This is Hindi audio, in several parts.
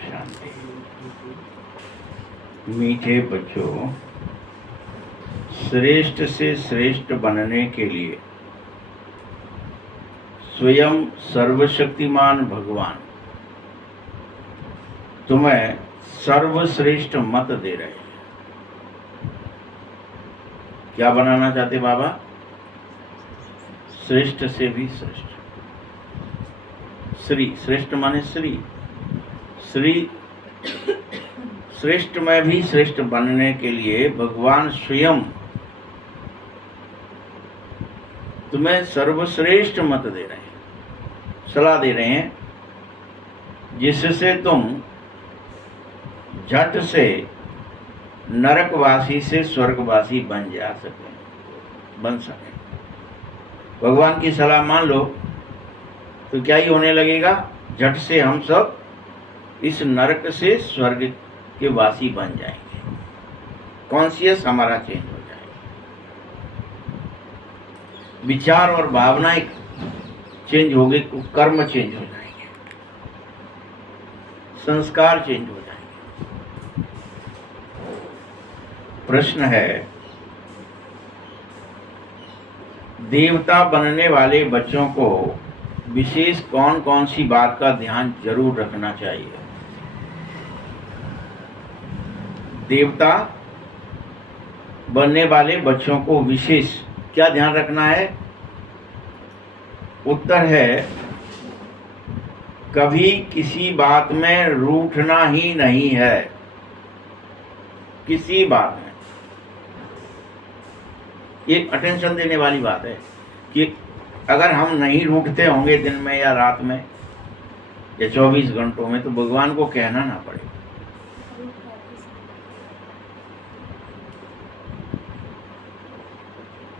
शांति। मीठे बच्चों, श्रेष्ठ से श्रेष्ठ बनने के लिए स्वयं सर्वशक्तिमान भगवान तुम्हें सर्वश्रेष्ठ मत दे रहे हैं। क्या बनाना चाहते बाबा? श्रेष्ठ से भी श्रेष्ठ। श्री, श्रेष्ठ माने श्री, श्री श्रेष्ठ में भी श्रेष्ठ बनने के लिए भगवान स्वयं तुम्हें सर्वश्रेष्ठ मत दे रहे हैं, सलाह दे रहे हैं, जिससे तुम झट से नरकवासी से स्वर्गवासी बन सके। भगवान की सलाह मान लो तो क्या ही होने लगेगा? झट से हम सब इस नरक से स्वर्ग के वासी बन जाएंगे। कॉन्शियस हमारा चेंज हो जाएगा, विचार और भावनाएं चेंज हो गई, कर्म चेंज हो जाएंगे, संस्कार चेंज हो जाएंगे। प्रश्न है, देवता बनने वाले बच्चों को विशेष कौन कौन सी बात का ध्यान जरूर रखना चाहिए? देवता बनने वाले बच्चों को विशेष क्या ध्यान रखना है? उत्तर है, कभी किसी बात में रूठना ही नहीं है। किसी बात में एक अटेंशन देने वाली बात है कि अगर हम नहीं रूठते होंगे दिन में या रात में या 24 घंटों में, तो भगवान को कहना ना पड़े।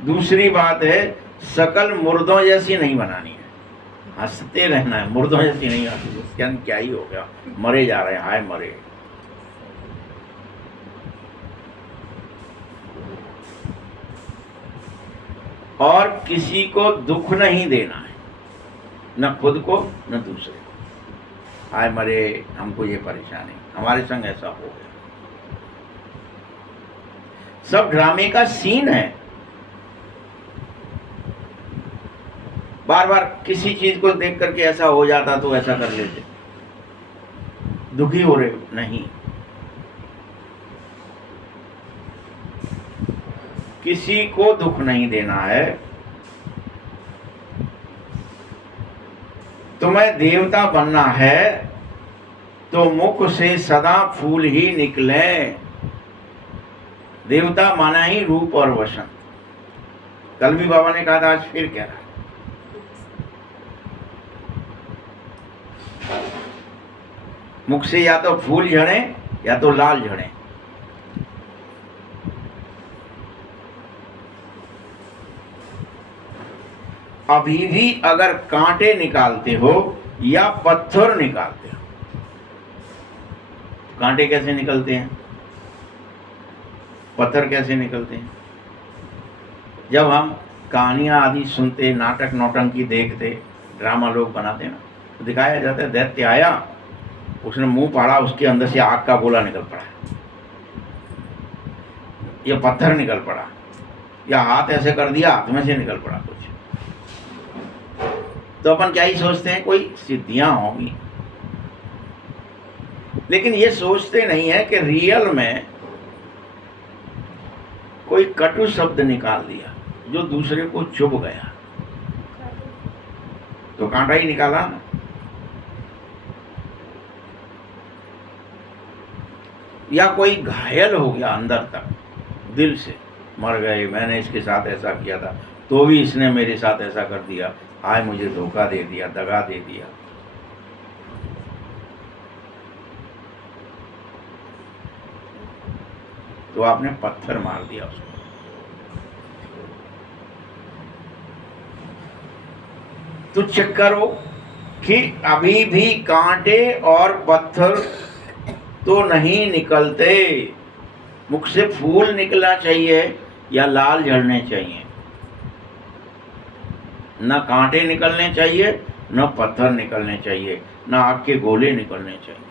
दूसरी बात है, शकल मुर्दों जैसी नहीं बनानी है, हंसते रहना है, मुर्दों जैसी नहीं हंसती। उसके अंदर क्या ही हो गया, मरे जा रहे हैं, हाय मरे। और किसी को दुख नहीं देना है, न खुद को न दूसरे को। हाय मरे, हमको ये परेशानी, हमारे संग ऐसा हो गया। सब ड्रामे का सीन है। बार बार किसी चीज को देख करके ऐसा हो जाता तो ऐसा कर लेते, दुखी हो रहे नहीं। किसी को दुख नहीं देना है। तुम्हें देवता बनना है तो मुख से सदा फूल ही निकले। देवता माना ही रूप और वसंत। कल भी बाबा ने कहा था, आज फिर कह रहा है। मुख से या तो फूल झड़े या तो लाल झड़े। अभी भी अगर कांटे निकालते हो या पत्थर निकालते हो, कांटे कैसे निकलते हैं, पत्थर कैसे निकलते हैं? जब हम कहानियां आदि सुनते, नाटक नौटंकी देखते, ड्रामा लोग बनाते ना, तो दिखाया जाता है दैत्य आया, उसने मुंह फाड़ा, उसके अंदर से आग का गोला निकल पड़ा, या पत्थर निकल पड़ा, या हाथ ऐसे कर दिया, हाथ में से निकल पड़ा कुछ। तो अपन क्या ही सोचते हैं, कोई सिद्धियां होंगी। लेकिन ये सोचते नहीं है कि रियल में कोई कटु शब्द निकाल दिया जो दूसरे को चुभ गया, तो कांटा ही निकाला ना। या कोई घायल हो गया अंदर तक, दिल से मर गए, मैंने इसके साथ ऐसा किया था तो भी इसने मेरे साथ ऐसा कर दिया, आए मुझे धोखा दे दिया, दगा दे दिया। तो आपने पत्थर मार दिया उसको। तो चेक करो कि अभी भी कांटे और पत्थर तो नहीं निकलते। मुख से फूल निकलना चाहिए या लाल झड़ने चाहिए। न कांटे निकलने चाहिए, न पत्थर निकलने चाहिए, न आग के गोले निकलने चाहिए।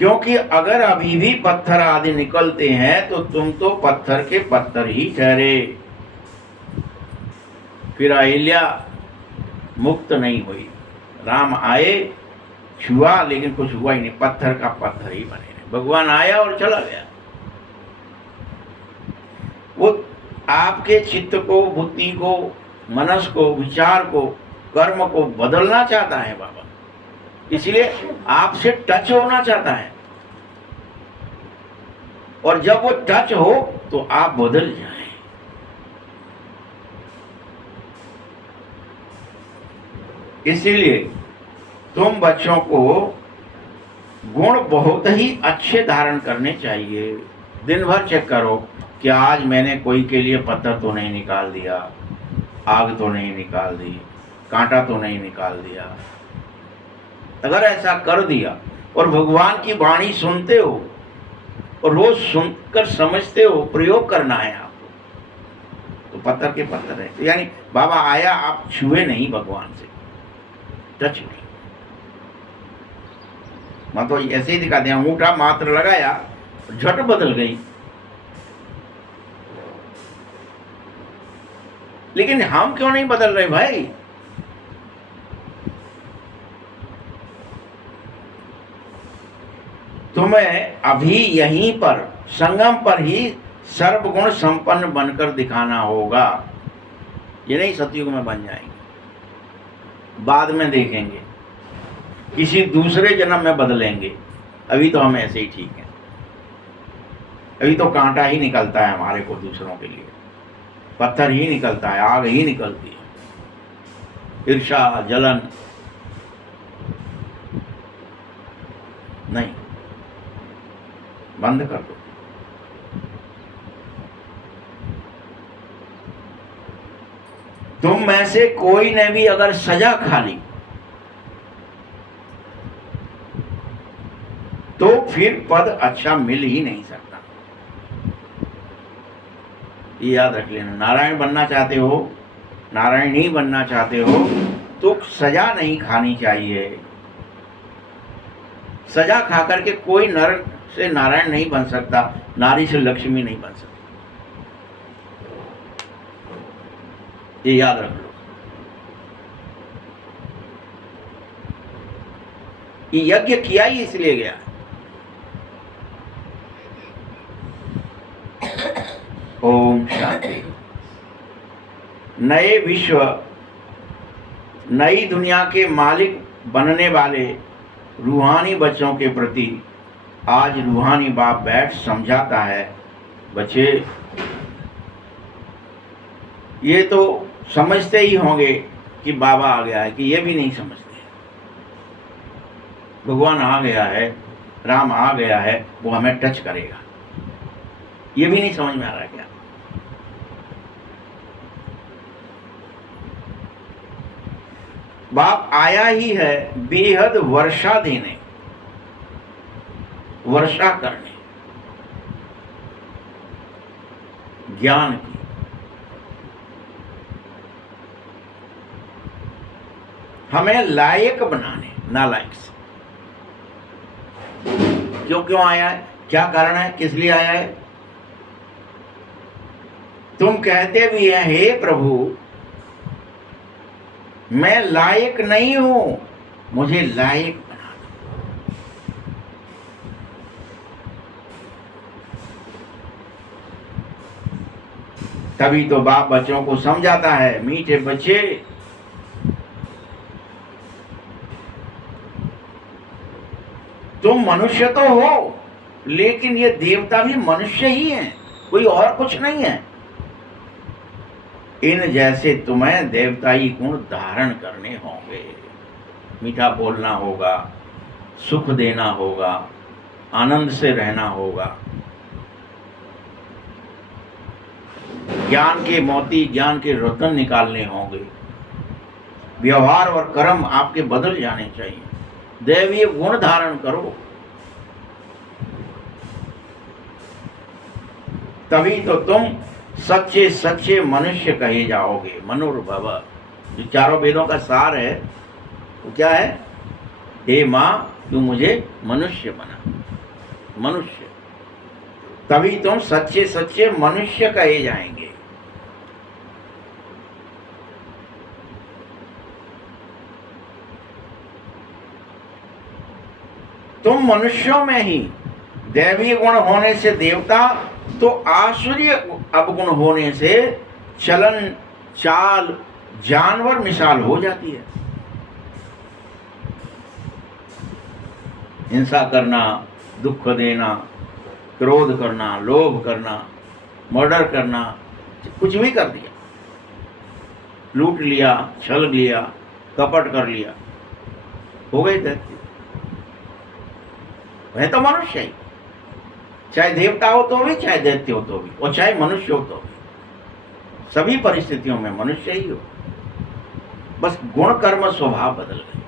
क्योंकि अगर अभी भी पत्थर आदि निकलते हैं तो तुम तो पत्थर के पत्थर ही ठहरे। फिर अहिल्या मुक्त नहीं हुई। राम आए, छुआ, लेकिन कुछ हुआ ही नहीं, पत्थर का पत्थर ही बने रहे। भगवान आया और चला गया। वो आपके चित्त को, बुद्धि को, मनस को, विचार को, कर्म को बदलना चाहता है बाबा, इसलिए आपसे टच होना चाहता है। और जब वो टच हो तो आप बदल जाएं। इसीलिए तुम बच्चों को गुण बहुत ही अच्छे धारण करने चाहिए। दिन भर चेक करो कि आज मैंने कोई के लिए पत्थर तो नहीं निकाल दिया, आग तो नहीं निकाल दी, कांटा तो नहीं निकाल दिया। अगर ऐसा कर दिया और भगवान की वाणी सुनते हो और रोज सुनकर समझते हो, प्रयोग करना है आपको, तो पत्थर के पत्थर है। तो यानी बाबा आया, आप छुए नहीं भगवान से, टच नहीं। मैं तो ऐसे ही दिखा दिया, अंगूठा मात्र लगाया, झट बदल गई। लेकिन हम क्यों नहीं बदल रहे भाई? तुम्हें अभी यहीं पर संगम पर ही सर्वगुण संपन्न बनकर दिखाना होगा। ये नहीं सतयुग में बन जाएंगे, बाद में देखेंगे, किसी दूसरे जन्म में बदलेंगे। अभी तो हम ऐसे ही ठीक हैं। अभी तो कांटा ही निकलता है हमारे को दूसरों के लिए, पत्थर ही निकलता है, आग ही निकलती है, ईर्ष्या, जलन नहीं। बंद कर दो। तुम में से कोई ने भी अगर सजा खा ली तो फिर पद अच्छा मिल ही नहीं सकता। ये याद रख लेना। नारायण बनना चाहते हो, नारायण ही बनना चाहते हो तो सजा नहीं खानी चाहिए। सजा खा करके कोई नर से नारायण नहीं बन सकता, नारी से लक्ष्मी नहीं बन सकती। ये याद रख लो। ये यज्ञ किया ही इसलिए गया। ओम शांति। नए विश्व, नई दुनिया के मालिक बनने वाले रूहानी बच्चों के प्रति आज रूहानी बाप बैठ समझाता है। बच्चे ये तो समझते ही होंगे कि बाबा आ गया है, कि ये भी नहीं समझते। भगवान आ गया है, राम आ गया है, वो हमें टच करेगा, ये भी नहीं समझ में आ रहा क्या? बाप आया ही है बेहद वर्षा देने, वर्षा करने, ज्ञान की। हमें लायक बनाने, नालायक से। क्यों आया है? क्या कारण है? किस लिए आया है? तुम कहते भी हैं, हे प्रभु मैं लायक नहीं हूं, मुझे लायक बना दो। तभी तो बाप बच्चों को समझाता है, मीठे बच्चे तुम मनुष्य तो हो, लेकिन ये देवता भी मनुष्य ही हैं, कोई और कुछ नहीं है। इन जैसे तुम्हें देवताई गुण धारण करने होंगे। मीठा बोलना होगा, सुख देना होगा, आनंद से रहना होगा, ज्ञान के मोती, ज्ञान के रत्न निकालने होंगे। व्यवहार और कर्म आपके बदल जाने चाहिए। दैवीय गुण धारण करो, तभी तो तुम सच्चे सच्चे मनुष्य कहे जाओगे। मनुर्भव, जो चारों वेदों का सार है वो क्या है? हे माँ तू मुझे मनुष्य बना। मनुष्य, तभी तुम सच्चे सच्चे मनुष्य कहे जाएंगे। तुम मनुष्यों में ही दैवीय गुण होने से देवता, तो आसुरीय अवगुण होने से चलन चाल जानवर मिसाल हो जाती है। हिंसा करना, दुख देना, क्रोध करना, लोभ करना, मर्डर करना, कुछ भी कर दिया, लूट लिया, छल लिया, कपट कर लिया, हो गए दैत्य। वह तो मनुष्य ही, चाहे देवता हो तो भी, चाहे दैत्य हो तो भी, और चाहे मनुष्य हो तो भी, सभी परिस्थितियों में मनुष्य ही हो। बस गुण कर्म स्वभाव बदल गए।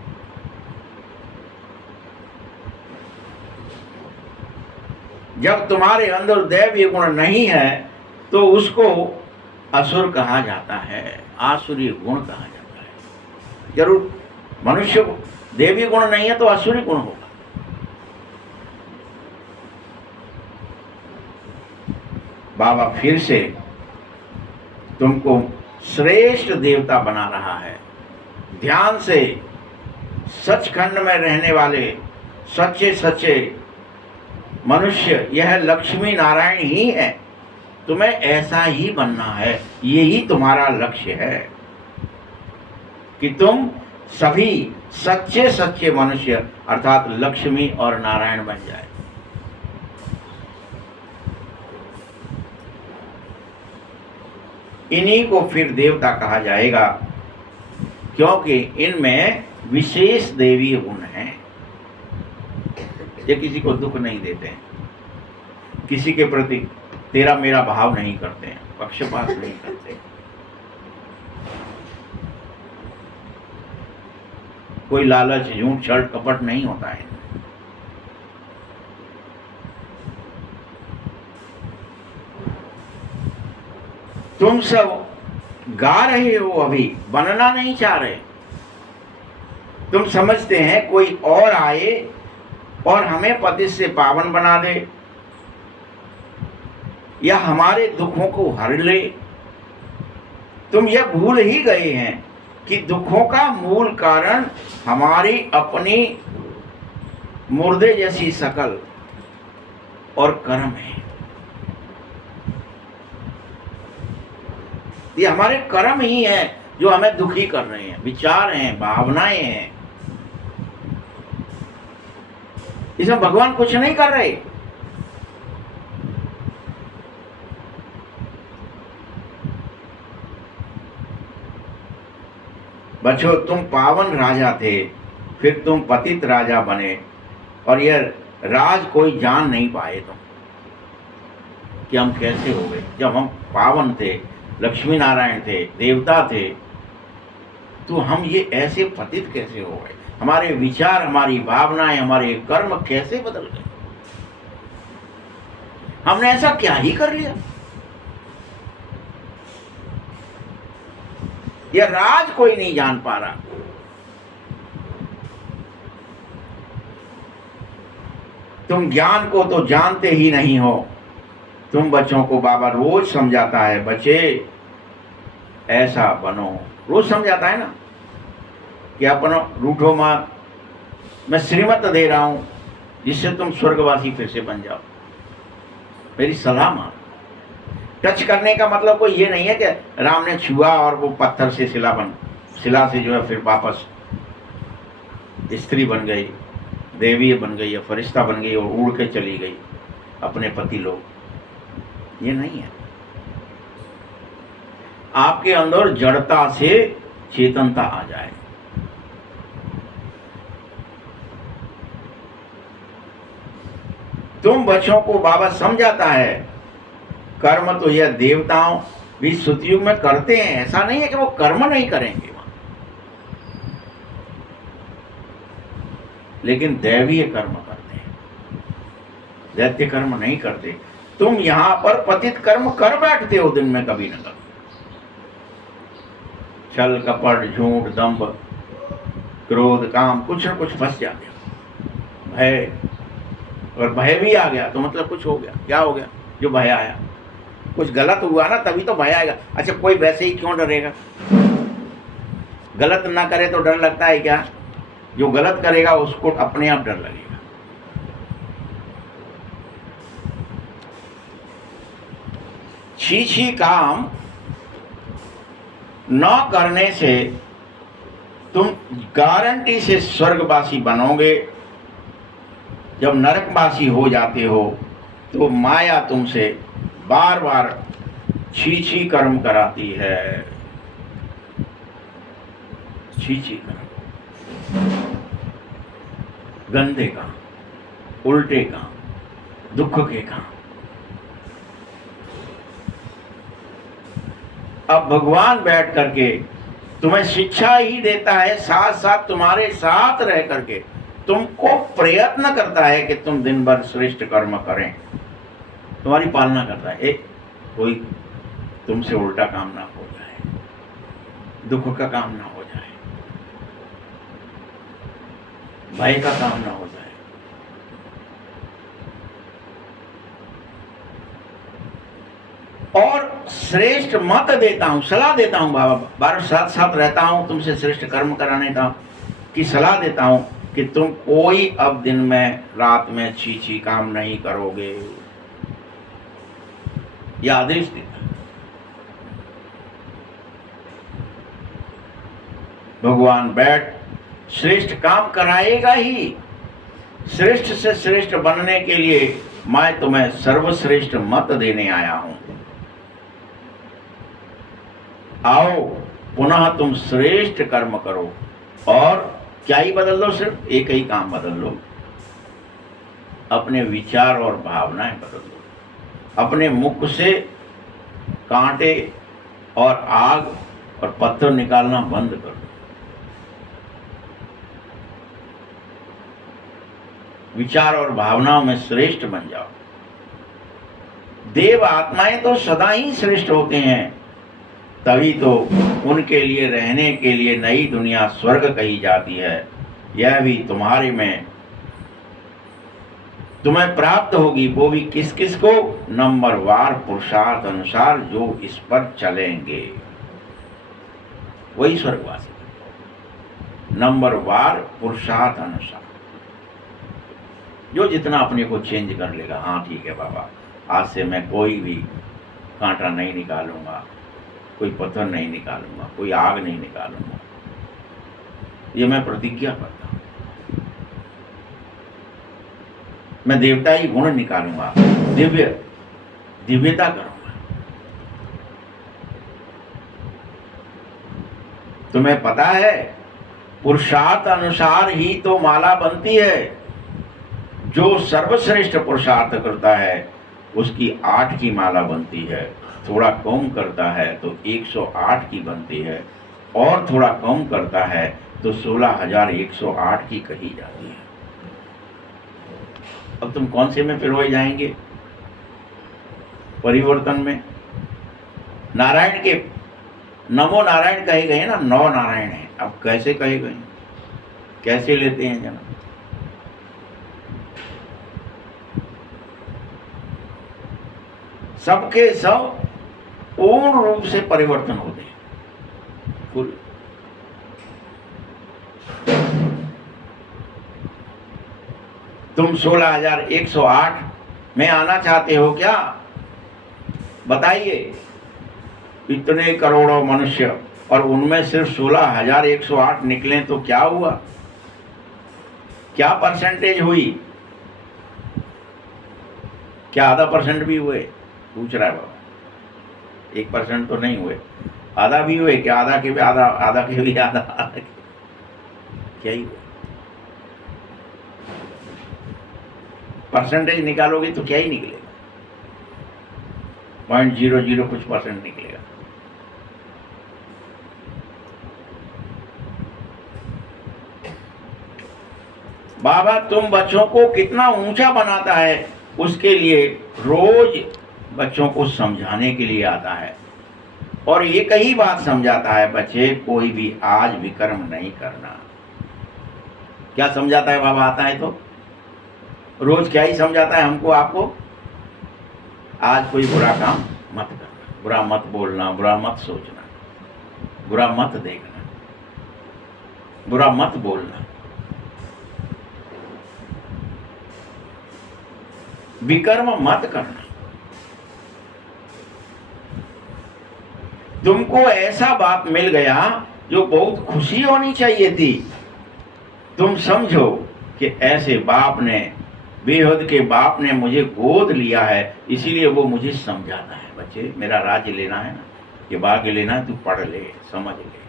जब तुम्हारे अंदर दैवीय गुण नहीं है तो उसको असुर कहा जाता है, आसुरी गुण कहा जाता है। जरूर मनुष्य को देवी गुण नहीं है तो असुरी गुण होगा। बाबा फिर से तुमको श्रेष्ठ देवता बना रहा है। ध्यान से, सचखंड में रहने वाले सच्चे सच्चे मनुष्य, यह लक्ष्मी नारायण ही है। तुम्हें ऐसा ही बनना है, यही तुम्हारा लक्ष्य है कि तुम सभी सच्चे सच्चे मनुष्य अर्थात लक्ष्मी और नारायण बन जाए। इन्हीं को फिर देवता कहा जाएगा, क्योंकि इनमें विशेष देवी गुण हैं। ये किसी को दुख नहीं देते हैं, किसी के प्रति तेरा मेरा भाव नहीं करते हैं, पक्षपात नहीं करते, कोई लालच झूठ छल कपट नहीं होता है। तुम सब गा रहे हो, अभी बनना नहीं चाह रहे। तुम समझते हैं कोई और आए और हमें पति से पावन बना दे या हमारे दुखों को हर ले। तुम यह भूल ही गए हैं कि दुखों का मूल कारण हमारी अपनी मुर्दे जैसी शकल और कर्म है। ये हमारे कर्म ही हैं जो हमें दुखी कर रहे हैं, विचार हैं, भावनाएं हैं। इसमें भगवान कुछ नहीं कर रहे। बच्चों, तुम पावन राजा थे, फिर तुम पतित राजा बने, और यह राज कोई जान नहीं पाए तुम कि हम कैसे हो गए। जब हम पावन थे, लक्ष्मी नारायण थे, देवता थे, तो हम ये ऐसे पतित कैसे हो गए। हमारे विचार, हमारी भावनाएं, हमारे कर्म कैसे बदल गए। हमने ऐसा क्या ही कर लिया। यह राज कोई नहीं जान पा रहा। तुम ज्ञान को तो जानते ही नहीं हो। तुम बच्चों को बाबा रोज समझाता है, बच्चे ऐसा बनो, रोज समझाता है ना कि अपन रूठो मत, मैं श्रीमत दे रहा हूं जिससे तुम स्वर्गवासी फिर से बन जाओ। मेरी सलाह मान। टच करने का मतलब कोई ये नहीं है कि राम ने छुआ और वो पत्थर से शिला से जो है फिर वापस स्त्री बन गई, देवी बन गई या फरिश्ता बन गई और उड़ के चली गई अपने पति लोग। ये नहीं है। आपके अंदर जड़ता से चेतनता आ जाए। तुम बच्चों को बाबा समझाता है, कर्म तो यह देवताओं भी सतयुग में करते हैं। ऐसा नहीं है कि वो कर्म नहीं करेंगे, लेकिन दैवीय कर्म करते हैं, दैत्य कर्म नहीं करते। तुम यहां पर पतित कर्म कर बैठते हो दिन में कभी न कभी। छल कपट झूठ दंभ क्रोध काम कुछ न कुछ फंस जाते हो। भय और भय भी आ गया तो मतलब कुछ हो गया। क्या हो गया? जो भय आया, कुछ गलत हुआ ना, तभी तो भय आएगा। अच्छा, कोई वैसे ही क्यों डरेगा? गलत ना करे तो डर लगता है क्या? जो गलत करेगा उसको अपने आप डर लगेगा। छी काम न करने से तुम गारंटी से स्वर्गवासी बनोगे। जब नरकवासी हो जाते हो तो माया तुमसे बार बार छी कर्म कराती है। छी कर्म, गंदे काम, उल्टे काम, दुख के काम। अब भगवान बैठ करके तुम्हें शिक्षा ही देता है, साथ साथ तुम्हारे साथ रह करके तुमको प्रयत्न करता है कि तुम दिन भर श्रेष्ठ कर्म करें। तुम्हारी पालना करता है, कोई तुमसे उल्टा काम ना हो जाए, दुख का काम ना हो जाए, भय का काम ना हो जाए। और श्रेष्ठ मत देता हूं, सलाह देता हूं बाबा, बार साथ साथ रहता हूं, तुमसे श्रेष्ठ कर्म कराने का की सलाह देता हूं कि तुम कोई अब दिन में रात में छी काम नहीं करोगे। यह आदेश देता है भगवान। बैठ श्रेष्ठ काम कराएगा ही। श्रेष्ठ से श्रेष्ठ बनने के लिए मैं तुम्हें सर्वश्रेष्ठ मत देने आया हूं। आओ पुनः तुम श्रेष्ठ कर्म करो। और क्या ही बदल लो, सिर्फ एक ही काम बदल लो, अपने विचार और भावनाएं बदल लो। अपने मुख से कांटे और आग और पत्थर निकालना बंद कर दो। विचार और भावनाओं में श्रेष्ठ बन जाओ। देव आत्माएं तो सदा ही श्रेष्ठ होते हैं, तभी तो उनके लिए रहने के लिए नई दुनिया स्वर्ग कही जाती है। यह भी तुम्हारे में तुम्हें प्राप्त होगी, वो भी किस किस को? नंबरवार पुरुषार्थ अनुसार जो इस पर चलेंगे वही स्वर्गवासी। नंबरवार पुरुषार्थ अनुसार जो जितना अपने को चेंज कर लेगा। हाँ ठीक है बाबा, आज से मैं कोई भी कांटा नहीं निकालूंगा, कोई पत्थर नहीं निकालूंगा, कोई आग नहीं निकालूंगा, ये मैं प्रतिज्ञा करता हूं। मैं देवता ही गुण निकालूंगा, दिव्यता करूंगा। तुम्हें पता है पुरुषार्थ अनुसार ही तो माला बनती है। जो सर्वश्रेष्ठ पुरुषार्थ करता है उसकी 8 की माला बनती है। थोड़ा कम करता है तो 108 की बनती है, और थोड़ा कम करता है तो 16,108 की कही जाती है। अब तुम कौन से में पिरोए जाएंगे? परिवर्तन में। नारायण के नमो नारायण कहे गए ना, 9 नारायण है। अब कैसे कहे गए, कैसे लेते हैं जन्म? सबके सब पूर्ण रूप से परिवर्तन होते हैं। तुम 16,108 में आना चाहते हो क्या? बताइए। इतने करोड़ों मनुष्य और उनमें सिर्फ 16,108 निकले तो क्या हुआ? क्या परसेंटेज हुई? क्या आधा परसेंट भी हुए? पूछ रहा है बाबा। 1% तो नहीं हुए, आधा भी हुए क्या? आधा के भी आधा, आधा के भी आधा, आधा के क्या ही हुआ? परसेंटेज निकालोगे तो क्या ही निकलेगा? 0.00 कुछ परसेंट निकलेगा। बाबा तुम बच्चों को कितना ऊंचा बनाता है, उसके लिए रोज बच्चों को समझाने के लिए आता है, और एक ही बात समझाता है, बच्चे कोई भी आज विकर्म नहीं करना। क्या समझाता है बाबा? आता है तो रोज क्या ही समझाता है हमको, आपको, आज कोई बुरा काम मत करना, बुरा मत बोलना, बुरा मत सोचना, बुरा मत देखना, बुरा मत बोलना, विकर्म मत करना। तुमको ऐसा बाप मिल गया जो बहुत खुशी होनी चाहिए थी। तुम समझो कि ऐसे बाप ने, बेहद के बाप ने मुझे गोद लिया है, इसीलिए वो मुझे समझाता है, बच्चे मेरा राज्य लेना है ना, ये भाग्य लेना है, तू पढ़ ले, समझ ले,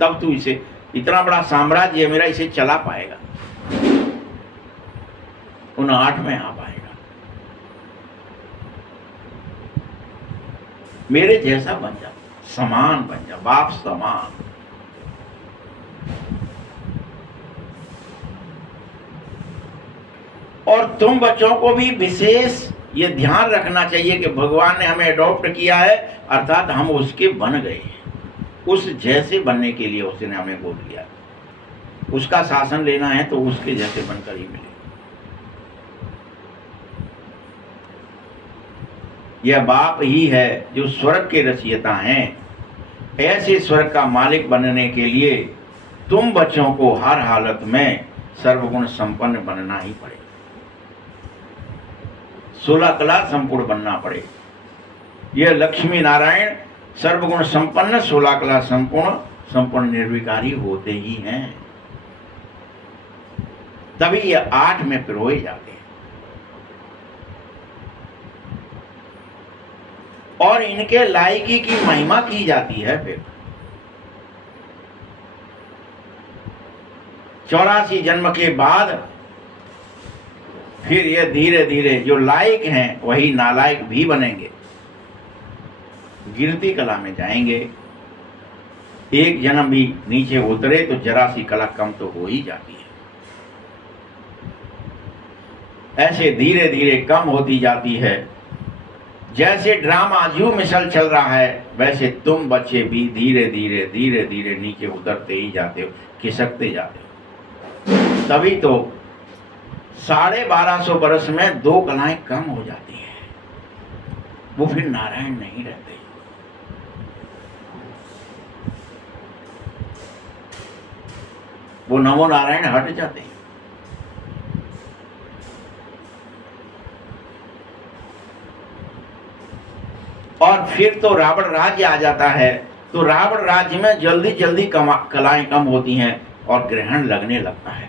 तब तू इसे, इतना बड़ा साम्राज्य है मेरा, इसे चला पाएगा, उन 8 में आ पाएगा। मेरे जैसा बन जा, समान बन जा, बाप समान। और तुम बच्चों को भी विशेष ये ध्यान रखना चाहिए कि भगवान ने हमें अडॉप्ट किया है, अर्थात हम उसके बन गए हैं। उस जैसे बनने के लिए उसने हमें बोल दिया, उसका शासन लेना है तो उसके जैसे बनकर ही मिले। यह बाप ही है जो स्वर्ग के रचयिता हैं। ऐसे स्वर्ग का मालिक बनने के लिए तुम बच्चों को हर हालत में सर्वगुण संपन्न बनना ही पड़ेगा, 16 कला संपूर्ण बनना पड़े। यह लक्ष्मी नारायण सर्वगुण संपन्न, 16 कला संपूर्ण निर्विकारी होते ही हैं, तभी ये 8 में पिरोए जाते हैं। और इनके लायकी की महिमा की जाती है। फिर 84 जन्म के बाद फिर ये धीरे धीरे जो लायक हैं वही नालायक भी बनेंगे, गिरती कला में जाएंगे। एक जन्म भी नीचे उतरे तो जरा सी कला कम तो हो ही जाती है। ऐसे धीरे धीरे कम होती जाती है। जैसे ड्रामा जू मिसल चल रहा है, वैसे तुम बच्चे भी धीरे धीरे धीरे धीरे नीचे उतरते ही जाते हो, खिसकते जाते हो। तभी तो 1250 बरस में 2 कलाएं कम हो जाती हैं, वो फिर नारायण नहीं रहते। वो नमो नारायण हट जाते हैं। और फिर तो रावण राज्य आ जाता है। तो रावण राज्य में जल्दी जल्दी कलाएं कम होती हैं और ग्रहण लगने लगता है।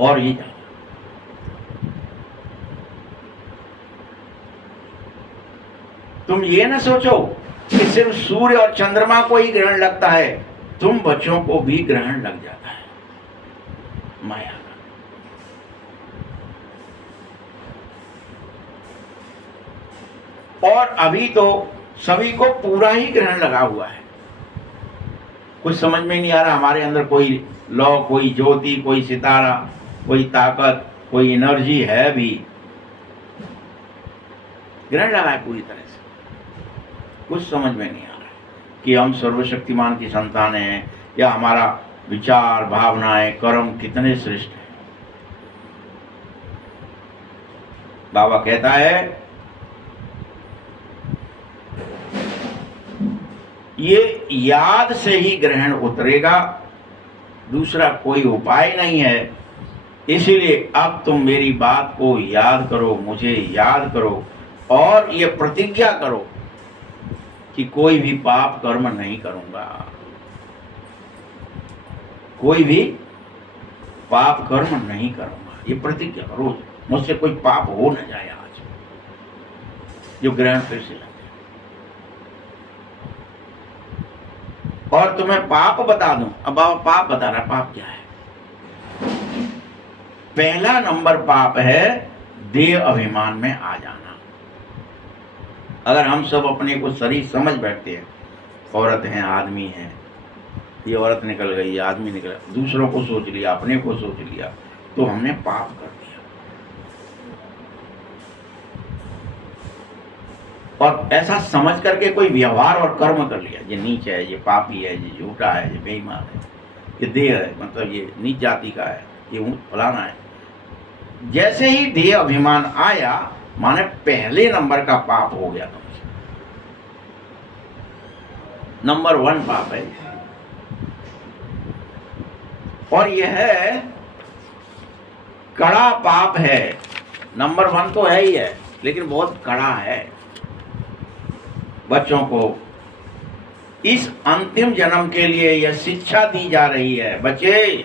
और ये तुम ये न सोचो कि सिर्फ सूर्य और चंद्रमा को ही ग्रहण लगता है, तुम बच्चों को भी ग्रहण लग जाता है माया का। और अभी तो सभी को पूरा ही ग्रहण लगा हुआ है। कुछ समझ में नहीं आ रहा, हमारे अंदर कोई लौ, कोई ज्योति, कोई सितारा, कोई ताकत, कोई एनर्जी है भी, ग्रहण लगा है पूरी तरह से। कुछ समझ में नहीं आ रहा है कि हम सर्वशक्तिमान की संतान हैं, या हमारा विचार, भावनाएं, कर्म कितने श्रेष्ठ हैं। बाबा कहता है ये याद से ही ग्रहण उतरेगा, दूसरा कोई उपाय नहीं है। इसीलिए अब तुम मेरी बात को याद करो, मुझे याद करो, और ये प्रतिज्ञा करो कि कोई भी पाप कर्म नहीं करूंगा, कोई भी पाप कर्म नहीं करूंगा। ये प्रतिज्ञा करो, मुझसे कोई पाप हो न जाए आज, जो ग्रहण फिर से लगे। और तुम्हें पाप बता दूं। अब बाबा पाप बता रहा, पाप क्या है? पहला नंबर पाप है देह अभिमान में आ जाना। अगर हम सब अपने को शरीर समझ बैठते हैं, औरत है, आदमी है, ये औरत निकल गई, ये आदमी निकल, दूसरों को सोच लिया, अपने को सोच लिया, तो हमने पाप कर दिया। और ऐसा समझ करके कोई व्यवहार और कर्म कर लिया, ये नीच है, ये पापी है, ये झूठा है, ये बेईमान है, कि देह है, मतलब ये नीच जाति का है, ये ऊँट फलाना है। जैसे ही देह अभिमान आया, माने पहले नंबर का पाप हो गया तुमसे, नंबर 1 पाप है। और यह कड़ा पाप है। नंबर 1 तो है ही है, लेकिन बहुत कड़ा है। बच्चों को इस अंतिम जन्म के लिए यह शिक्षा दी जा रही है, बच्चे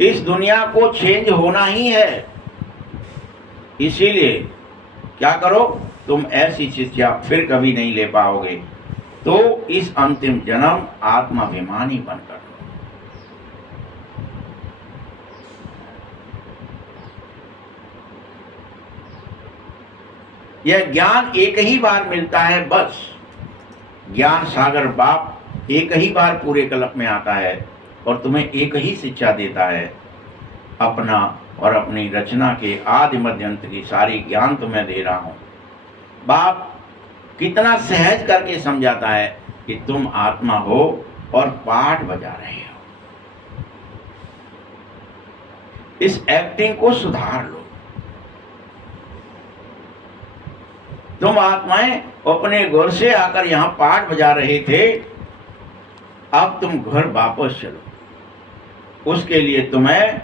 इस दुनिया को चेंज होना ही है। इसीलिए क्या करो, तुम ऐसी शिक्षा फिर कभी नहीं ले पाओगे, तो इस अंतिम जन्म आत्माभिमानी बनकर यह ज्ञान एक ही बार मिलता है, बस ज्ञान सागर बाप एक ही बार पूरे कल्प में आता है और तुम्हें एक ही शिक्षा देता है। अपना और अपनी रचना के आदि मध्य अंत की सारी ज्ञान तुम्हें दे रहा हूँ। बाप कितना सहज करके समझाता है कि तुम आत्मा हो और पाठ बजा रहे हो। इस एक्टिंग को सुधार लो। तुम आत्माएं अपने घर से आकर यहां पाठ बजा रहे थे, अब तुम घर वापस चलो। उसके लिए तुम्हें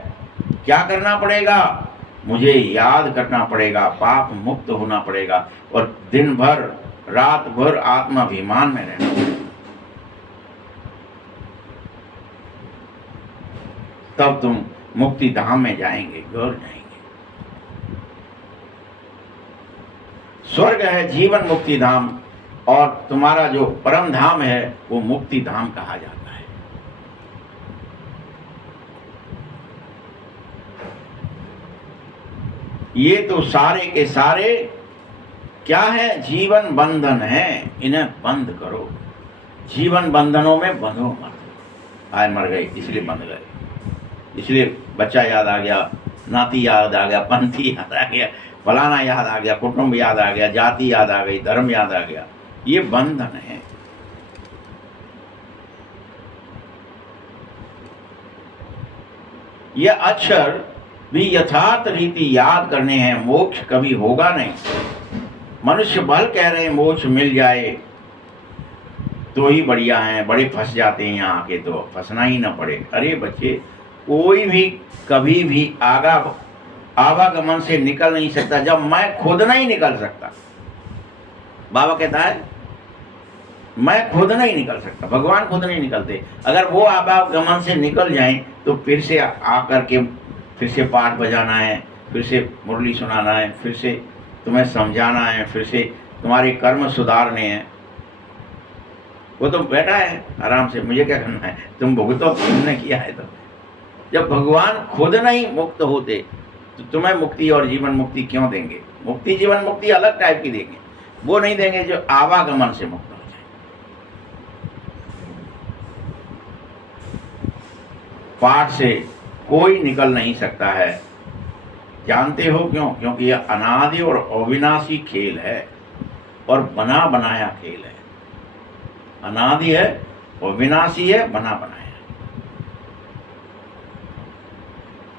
क्या करना पड़ेगा? मुझे याद करना पड़ेगा, पाप मुक्त होना पड़ेगा और दिन भर रात भर आत्माभिमान में रहना पड़ेगा। तब तुम मुक्ति धाम में जाएंगे, घर जाएंगे। स्वर्ग है जीवन मुक्ति धाम और तुम्हारा जो परम धाम है वो मुक्ति धाम कहा जाता है। ये तो सारे के सारे क्या है? जीवन बंधन है। इन्हें बंद करो। जीवन बंधनों में बंधो मत। आए मर गए इसलिए बंध गए, इसलिए बच्चा याद आ गया, नाती याद आ गया, पंथी याद आ गया, फलाना याद आ गया, कुटुंब याद आ गया, जाति याद आ गई, धर्म याद आ गया। ये बंधन है। ये अक्षर भी यथार्थ रीति याद करने हैं। मोक्ष कभी होगा नहीं। मनुष्य बल कह रहे हैं मोक्ष मिल जाए तो ही बढ़िया है, बड़े फंस जाते हैं यहाँ आके, तो फंसना ही ना पड़े। अरे बच्चे, कोई भी कभी भी आवागमन से निकल नहीं सकता जब मैं खुद नहीं निकल सकता। बाबा कहता है मैं खुद नहीं निकल सकता, भगवान खुद नहीं निकलते। अगर वो आवागमन से निकल जाएं तो फिर से आकर के फिर से पाठ बजाना है, फिर से मुरली सुनाना है, फिर से तुम्हें समझाना है, फिर से तुम्हारे कर्म सुधारने हैं। वो तो बैठा है आराम से, मुझे क्या करना है, तुम भुगतो, तुमने किया है। तो जब भगवान खुद नहीं मुक्त होते तो तुम्हें मुक्ति और जीवन मुक्ति क्यों देंगे? मुक्ति जीवन मुक्ति अलग टाइप की देंगे, वो नहीं देंगे जो आवागमन से मुक्त हो जाए। पाठ से कोई निकल नहीं सकता है। जानते हो क्यों? क्योंकि यह अनादि और अविनाशी खेल है और बना बनाया खेल है। अनादि है, अविनाशी है, बना बनाया।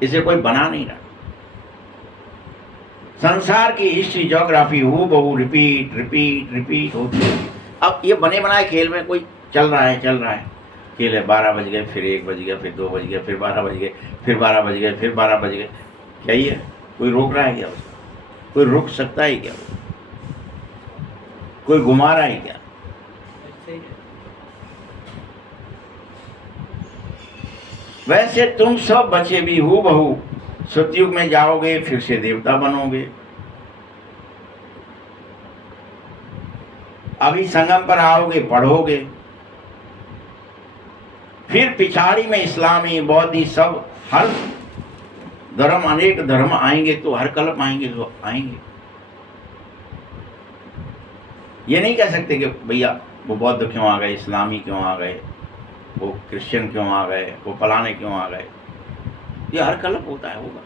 इसे कोई बना नहीं रहा। संसार की हिस्ट्री ज्योग्राफी हूबहू रिपीट रिपीट रिपीट होती है। अब ये बने बनाए खेल में कोई चल रहा है खेल है। 12 बज गए, फिर 1 बज गया, फिर 2 बज गया, फिर 12 बज गए, फिर 12 बज गए, फिर 12 बज गए। क्या ही है? कोई रोक रहा है क्या उसको? कोई रुक सकता है क्या? कोई घुमा रहा है क्या? वैसे तुम सब बच्चे भी हूबहू सतयुग में जाओगे, फिर से देवता बनोगे। अभी संगम पर आओगे, पढ़ोगे, फिर पिछाड़ी में इस्लामी बौद्धी सब हर धर्म, अनेक धर्म आएंगे तो हर कल्प आएंगे तो आएंगे। ये नहीं कह सकते कि भैया वो बौद्ध क्यों आ गए, इस्लामी क्यों आ गए, वो क्रिश्चियन क्यों आ गए, वो फलाने क्यों आ गए। ये हर कल्प होता है, होगा।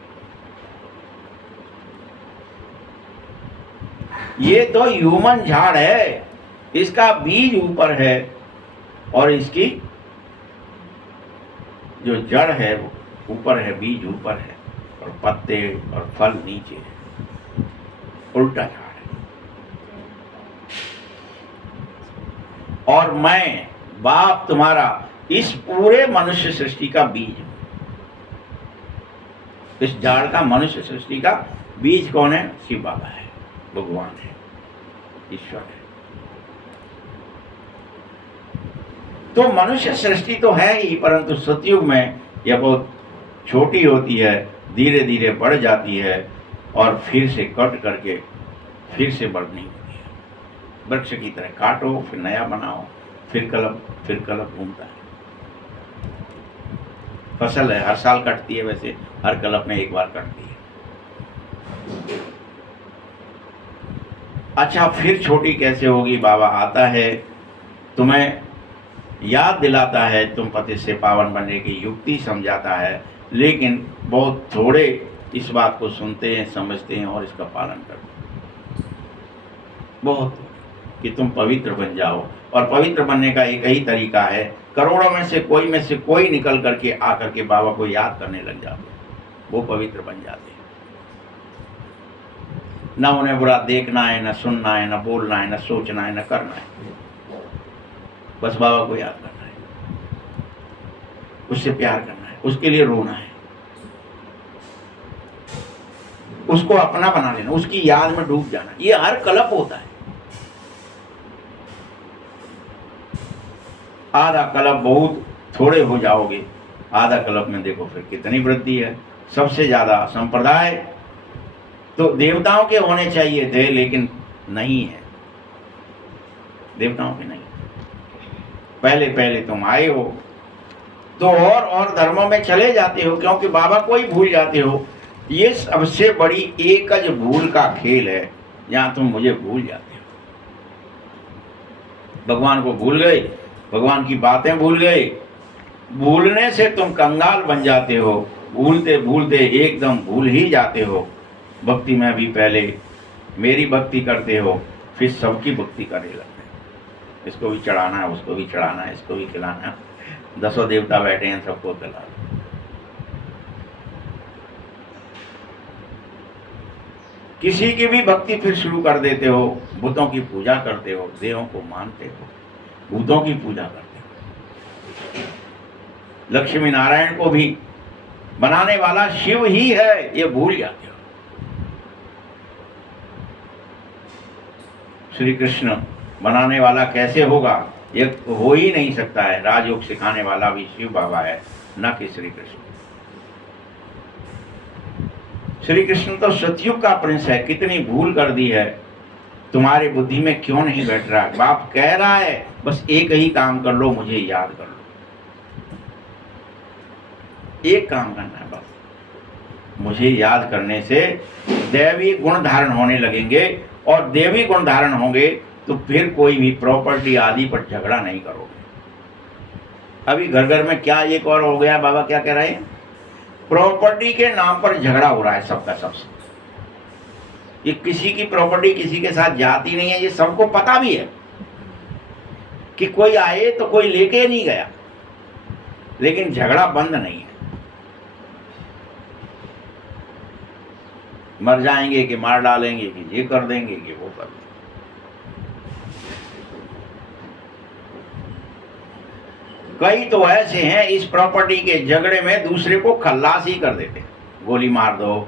ये तो ह्यूमन झाड़ है, इसका बीज ऊपर है और इसकी जो जड़ है वो ऊपर है, बीज ऊपर है और पत्ते और फल नीचे है, उल्टा झाड़ है। और मैं बाप तुम्हारा इस पूरे मनुष्य सृष्टि का बीज हूं। इस झाड़ का, मनुष्य सृष्टि का बीज कौन है? शिव बाबा है, भगवान है, ईश्वर है। तो मनुष्य सृष्टि तो है ही, परंतु सतयुग में यह बहुत छोटी होती है, धीरे धीरे बढ़ जाती है और फिर से कट करके फिर से बढ़नी होती है। वृक्ष की तरह काटो, फिर नया बनाओ, फिर कलप घूमता है। फसल है, हर साल कटती है, वैसे हर कलप में एक बार कटती है। अच्छा, फिर छोटी कैसे होगी? बाबा आता है, तुम्हें याद दिलाता है, तुम पति से पावन बनने की युक्ति समझाता है, लेकिन बहुत थोड़े इस बात को सुनते हैं, समझते हैं और इसका पालन करते हैं। बहुत कि तुम पवित्र बन जाओ, और पवित्र बनने का एक ही तरीका है, करोड़ों में से कोई निकल करके आकर के बाबा को याद करने लग जाते, वो पवित्र बन जाते हैं। न उन्हें बुरा देखना है, न सुनना है, न बोलना है, न सोचना है, न करना है, बस बाबा को याद करना है, उससे प्यार करना है, उसके लिए रोना है, उसको अपना बना लेना, उसकी याद में डूब जाना। ये हर कलप होता है। आधा कलप बहुत थोड़े हो जाओगे, आधा कलप में देखो फिर कितनी वृद्धि है। सबसे ज्यादा संप्रदाय तो देवताओं के होने चाहिए थे, लेकिन नहीं है, देवताओं के नहीं। पहले तुम आए हो तो और धर्मों में चले जाते हो, क्योंकि बाबा को ही भूल जाते हो। ये सबसे बड़ी एकज भूल का खेल है, जहां तुम मुझे भूल जाते हो। भगवान को भूल गए, भगवान की बातें भूल गए, भूलने से तुम कंगाल बन जाते हो, भूलते भूलते एकदम भूल ही जाते हो। भक्ति में भी पहले मेरी भक्ति करते हो, फिर सबकी भक्ति करने लगते हो। इसको भी चढ़ाना है, उसको भी चढ़ाना है, इसको भी खिलाना है, 10 देवता बैठे हैं, सबको खिला। किसी की भी भक्ति फिर शुरू कर देते हो, बुतों की पूजा करते हो, देवों को मानते हो, भूतों की पूजा करते हो। लक्ष्मी नारायण को भी बनाने वाला शिव ही है, ये भूल जाते हो। श्री कृष्ण बनाने वाला कैसे होगा? ये हो ही नहीं सकता है। राजयोग सिखाने वाला भी शिव बाबा है, न कि श्री कृष्ण। श्री कृष्ण तो सतयुग का प्रिंस है। कितनी भूल कर दी है, तुम्हारी बुद्धि में क्यों नहीं बैठ रहा? बाप कह रहा है बस एक ही काम कर लो, मुझे याद कर लो। एक काम करना है बस, मुझे याद करने से दैवी गुण धारण होने लगेंगे, और देवी गुण धारण होंगे तो फिर कोई भी प्रॉपर्टी आदि पर झगड़ा नहीं करोगे। अभी घर घर में क्या एक और हो गया, बाबा क्या कह रहे हैं? प्रॉपर्टी के नाम पर झगड़ा हो रहा है सबका सबसे। ये किसी की प्रॉपर्टी किसी के साथ जाती नहीं है, ये सबको पता भी है कि कोई आए तो कोई लेके नहीं गया, लेकिन झगड़ा बंद नहीं है। मर जाएंगे कि मार डालेंगे कि ये कर देंगे कि वो कर देंगे। कई तो ऐसे हैं इस प्रॉपर्टी के झगड़े में दूसरे को खल्लास ही कर देते, गोली मार दो,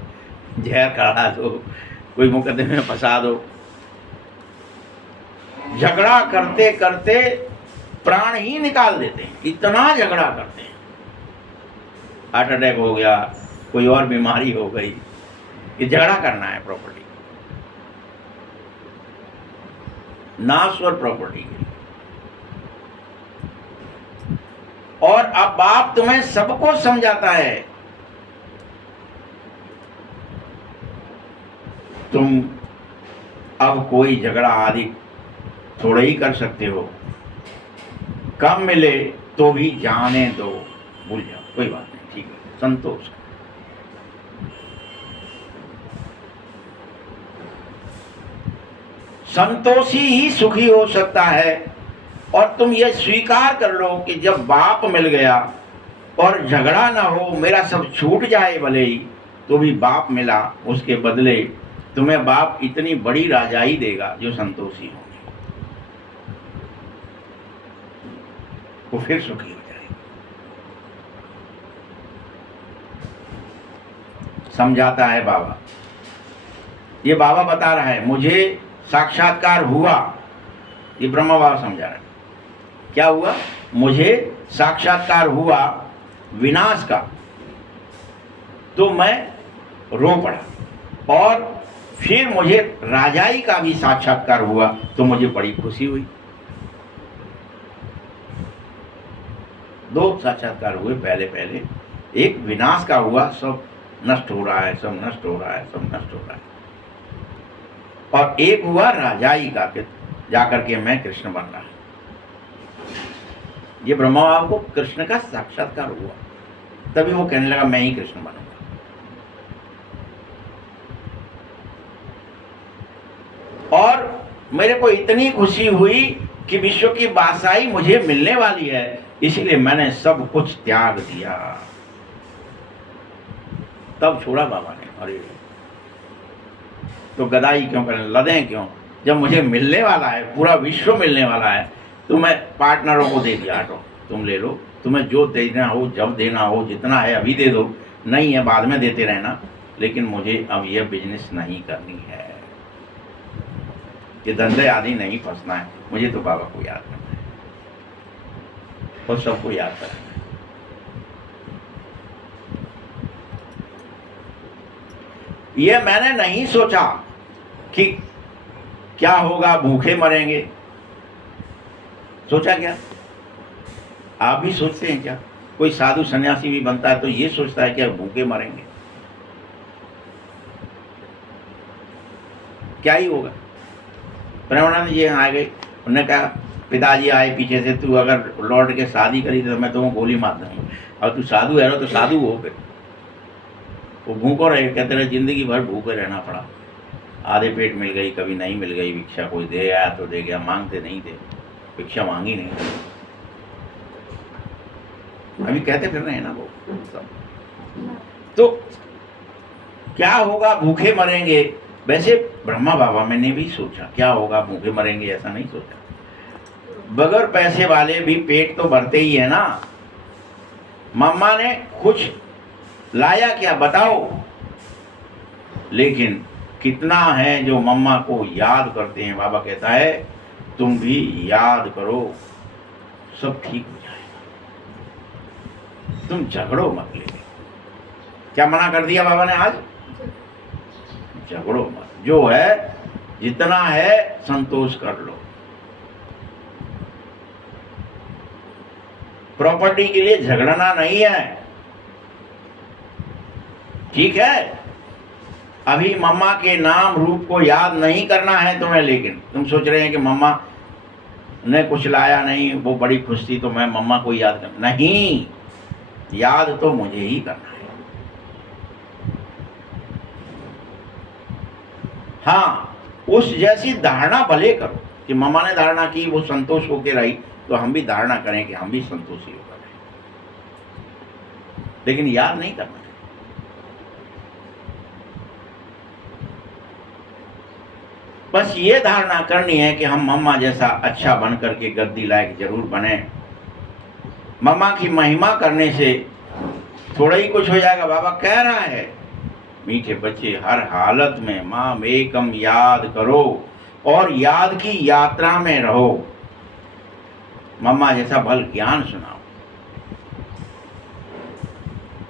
जहर खड़ा दो, कोई मुकदमे में फंसा दो। झगड़ा करते करते प्राण ही निकाल देते हैं, इतना झगड़ा करते हैं। हार्ट अटैक हो गया, कोई और बीमारी हो गई, ये झगड़ा करना है प्रॉपर्टी, नाशवर प्रॉपर्टी के। और अब बाप तुम्हें सबको समझाता है, तुम अब कोई झगड़ा आदि थोड़ा ही कर सकते हो, कम मिले तो भी जाने दो, भूल जाओ, कोई बात नहीं, ठीक है, संतोष। संतोषी ही सुखी हो सकता है। और तुम ये स्वीकार कर लो कि जब बाप मिल गया और झगड़ा ना हो, मेरा सब छूट जाए भले ही, तो भी बाप मिला, उसके बदले तुम्हें बाप इतनी बड़ी राजाई देगा जो संतोषी होंगे, वो फिर सुखी हो जाएगा। समझाता है बाबा, ये बाबा बता रहा है, मुझे साक्षात्कार हुआ, ये ब्रह्मा बाबा समझा रहे हैं। क्या हुआ? मुझे साक्षात्कार हुआ विनाश का, तो मैं रो पड़ा, और फिर मुझे राजाई का भी साक्षात्कार हुआ, तो मुझे बड़ी खुशी हुई। दो साक्षात्कार हुए पहले पहले, एक विनाश का हुआ, सब नष्ट हो रहा है, सब नष्ट हो रहा है, सब नष्ट हो रहा है, और एक हुआ राजाई का, जाकर के मैं कृष्ण बन रहा। ये ब्रह्मा बाबा को कृष्ण का साक्षात्कार हुआ, तभी वो कहने लगा मैं ही कृष्ण बनूंगा। और मेरे को इतनी खुशी हुई कि विश्व की बादशाही मुझे मिलने वाली है, इसलिए मैंने सब कुछ त्याग दिया। तब छोड़ा बाबा ने। अरे तो गदाई क्यों करें, लदें क्यों, जब मुझे मिलने वाला है, पूरा विश्व मिलने वाला है, तो मैं पार्टनरों को दे दिया, हटो तुम ले लो, तुम्हें जो देना हो, जब देना हो, जितना है अभी दे दो, नहीं है बाद में देते रहना, लेकिन मुझे अब यह बिजनेस नहीं करनी है, ये धंधे आदि नहीं फंसना है, मुझे तो बाबा को याद करना है और सबको याद करना है। ये मैंने नहीं सोचा कि क्या होगा, भूखे मरेंगे। सोचा क्या? आप भी सोचते हैं क्या? कोई साधु सन्यासी भी बनता है तो ये सोचता है कि भूखे मरेंगे, क्या ही होगा। प्रेमानंद जी आ गए, उन्होंने कहा पिताजी आए पीछे से, तू अगर लौट के शादी करी तो मैं तुम्हें गोली मार दूंगा, और तू साधु है तो साधु हो। फिर वो भूखो रहे, कहते रहे जिंदगी भर भूखे रहना पड़ा, आधे पेट मिल गई, कभी नहीं मिल गई भिक्षा, कोई दे आया तो दे गया, मांगते नहीं थे, भिक्षा मांगी नहीं, अभी कहते फिर रहे हैं ना वो सब। तो क्या होगा, भूखे मरेंगे। वैसे ब्रह्मा बाबा मैंने भी सोचा क्या होगा, भूखे मरेंगे, ऐसा नहीं सोचा। बगैर पैसे वाले भी पेट तो भरते ही है ना। मम्मा ने कुछ लाया क्या बताओ, लेकिन कितना है जो मम्मा को याद करते हैं। बाबा कहता है तुम भी याद करो, सब ठीक हो जाएगा, तुम झगड़ो मत ले। क्या मना कर दिया बाबा ने आज? झगड़ो मत, जो है जितना है संतोष कर लो। प्रॉपर्टी के लिए झगड़ना नहीं है, ठीक है। अभी मम्मा के नाम रूप को याद नहीं करना है तुम्हें, लेकिन तुम सोच रहे हैं कि मम्मा ने कुछ लाया नहीं, वो बड़ी खुश थी तो मैं मम्मा को याद कर, नहीं, याद तो मुझे ही करना है। हाँ, उस जैसी धारणा भले करो कि मम्मा ने धारणा की, वो संतोष होकर रही, तो हम भी धारणा करें कि हम भी संतोषी होकर रहे, लेकिन याद नहीं करना है। बस ये धारणा करनी है कि हम मम्मा जैसा अच्छा बन करके गद्दी लायक जरूर बने। मम्मा की महिमा करने से थोड़ा ही कुछ हो जाएगा। बाबा कह रहा है मीठे बच्चे हर हालत में माम एकम याद करो और याद की यात्रा में रहो। मम्मा जैसा भल ज्ञान सुनाओ।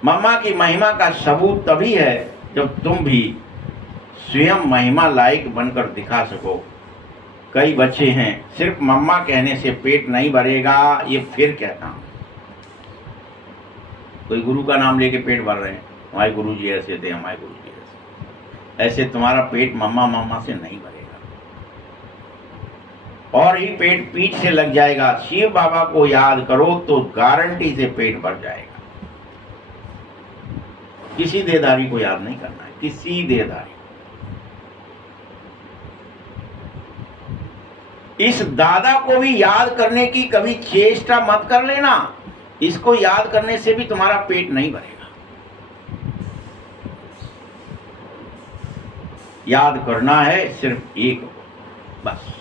मम्मा की महिमा का सबूत तभी है जब तुम भी स्वयं महिमा लायक बनकर दिखा सको। कई बच्चे हैं सिर्फ मम्मा कहने से पेट नहीं भरेगा, ये फिर कहता हूं। कोई गुरु का नाम लेके पेट भर रहे हैं, हमारे गुरु जी ऐसे थे, हमारे गुरु जी ऐसे तुम्हारा पेट मम्मा मम्मा से नहीं भरेगा, और ही पेट पीठ से लग जाएगा। शिव बाबा को याद करो तो गारंटी से पेट भर जाएगा। किसी देहधारी को याद नहीं करना है, किसी देहधारी। इस दादा को भी याद करने की कभी चेष्टा मत कर लेना। इसको याद करने से भी तुम्हारा पेट नहीं भरेगा। याद करना है सिर्फ एक को, बस।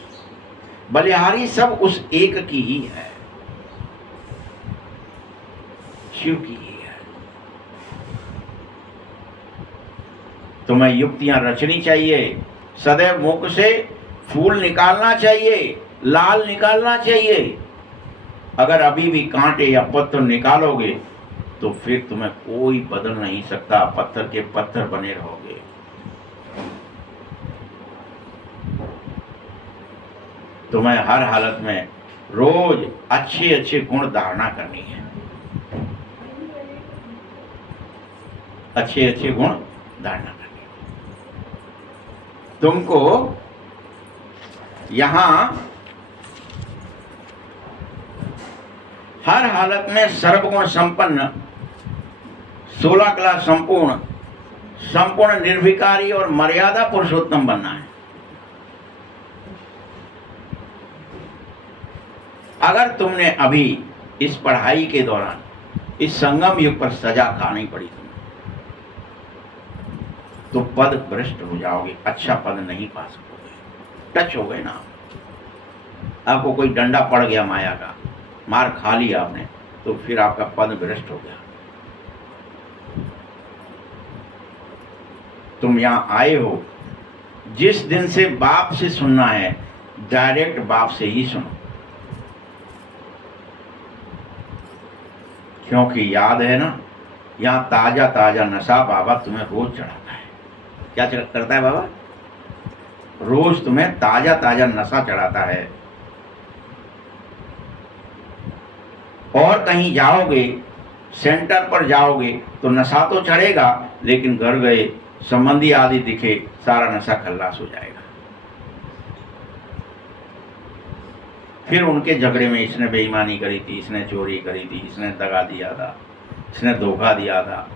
बलिहारी सब उस एक की ही है, शिव की ही है। तुम्हें युक्तियां रचनी चाहिए, सदैव मुख से फूल निकालना चाहिए, लाल निकालना चाहिए। अगर अभी भी कांटे या पत्थर निकालोगे तो फिर तुम्हें कोई बदल नहीं सकता, पत्थर के पत्थर बने रहोगे। तुम्हें हर हालत में रोज अच्छे अच्छे गुण धारणा करनी है, अच्छे अच्छे गुण धारणा करनी है। तुमको यहां हर हालत में सर्वगुण संपन्न, 16 कला संपूर्ण, संपूर्ण निर्विकारी और मर्यादा पुरुषोत्तम बनना है। अगर तुमने अभी इस पढ़ाई के दौरान इस संगम युग पर सजा खानी पड़ी तुम्हें, तो पद भ्रष्ट हो जाओगे, अच्छा पद नहीं पा सकोगे। टच हो गए ना, आपको कोई डंडा पड़ गया माया का, मार खा लिया आपने, तो फिर आपका पद भ्रष्ट हो गया। तुम यहां आए हो, जिस दिन से बाप से सुनना है, डायरेक्ट बाप से ही सुनो, क्योंकि याद है ना, यहां ताजा ताजा नशा बाबा तुम्हें रोज चढ़ाता है। क्या करता है बाबा? रोज तुम्हें ताजा ताजा नशा चढ़ाता है। और कहीं जाओगे, सेंटर पर जाओगे तो नशा तो चढ़ेगा, लेकिन घर गए संबंधी आदि दिखे, सारा नशा खल्लास हो जाएगा। फिर उनके झगड़े में इसने बेईमानी करी थी, इसने चोरी करी थी, इसने दगा दिया था, इसने धोखा दिया था,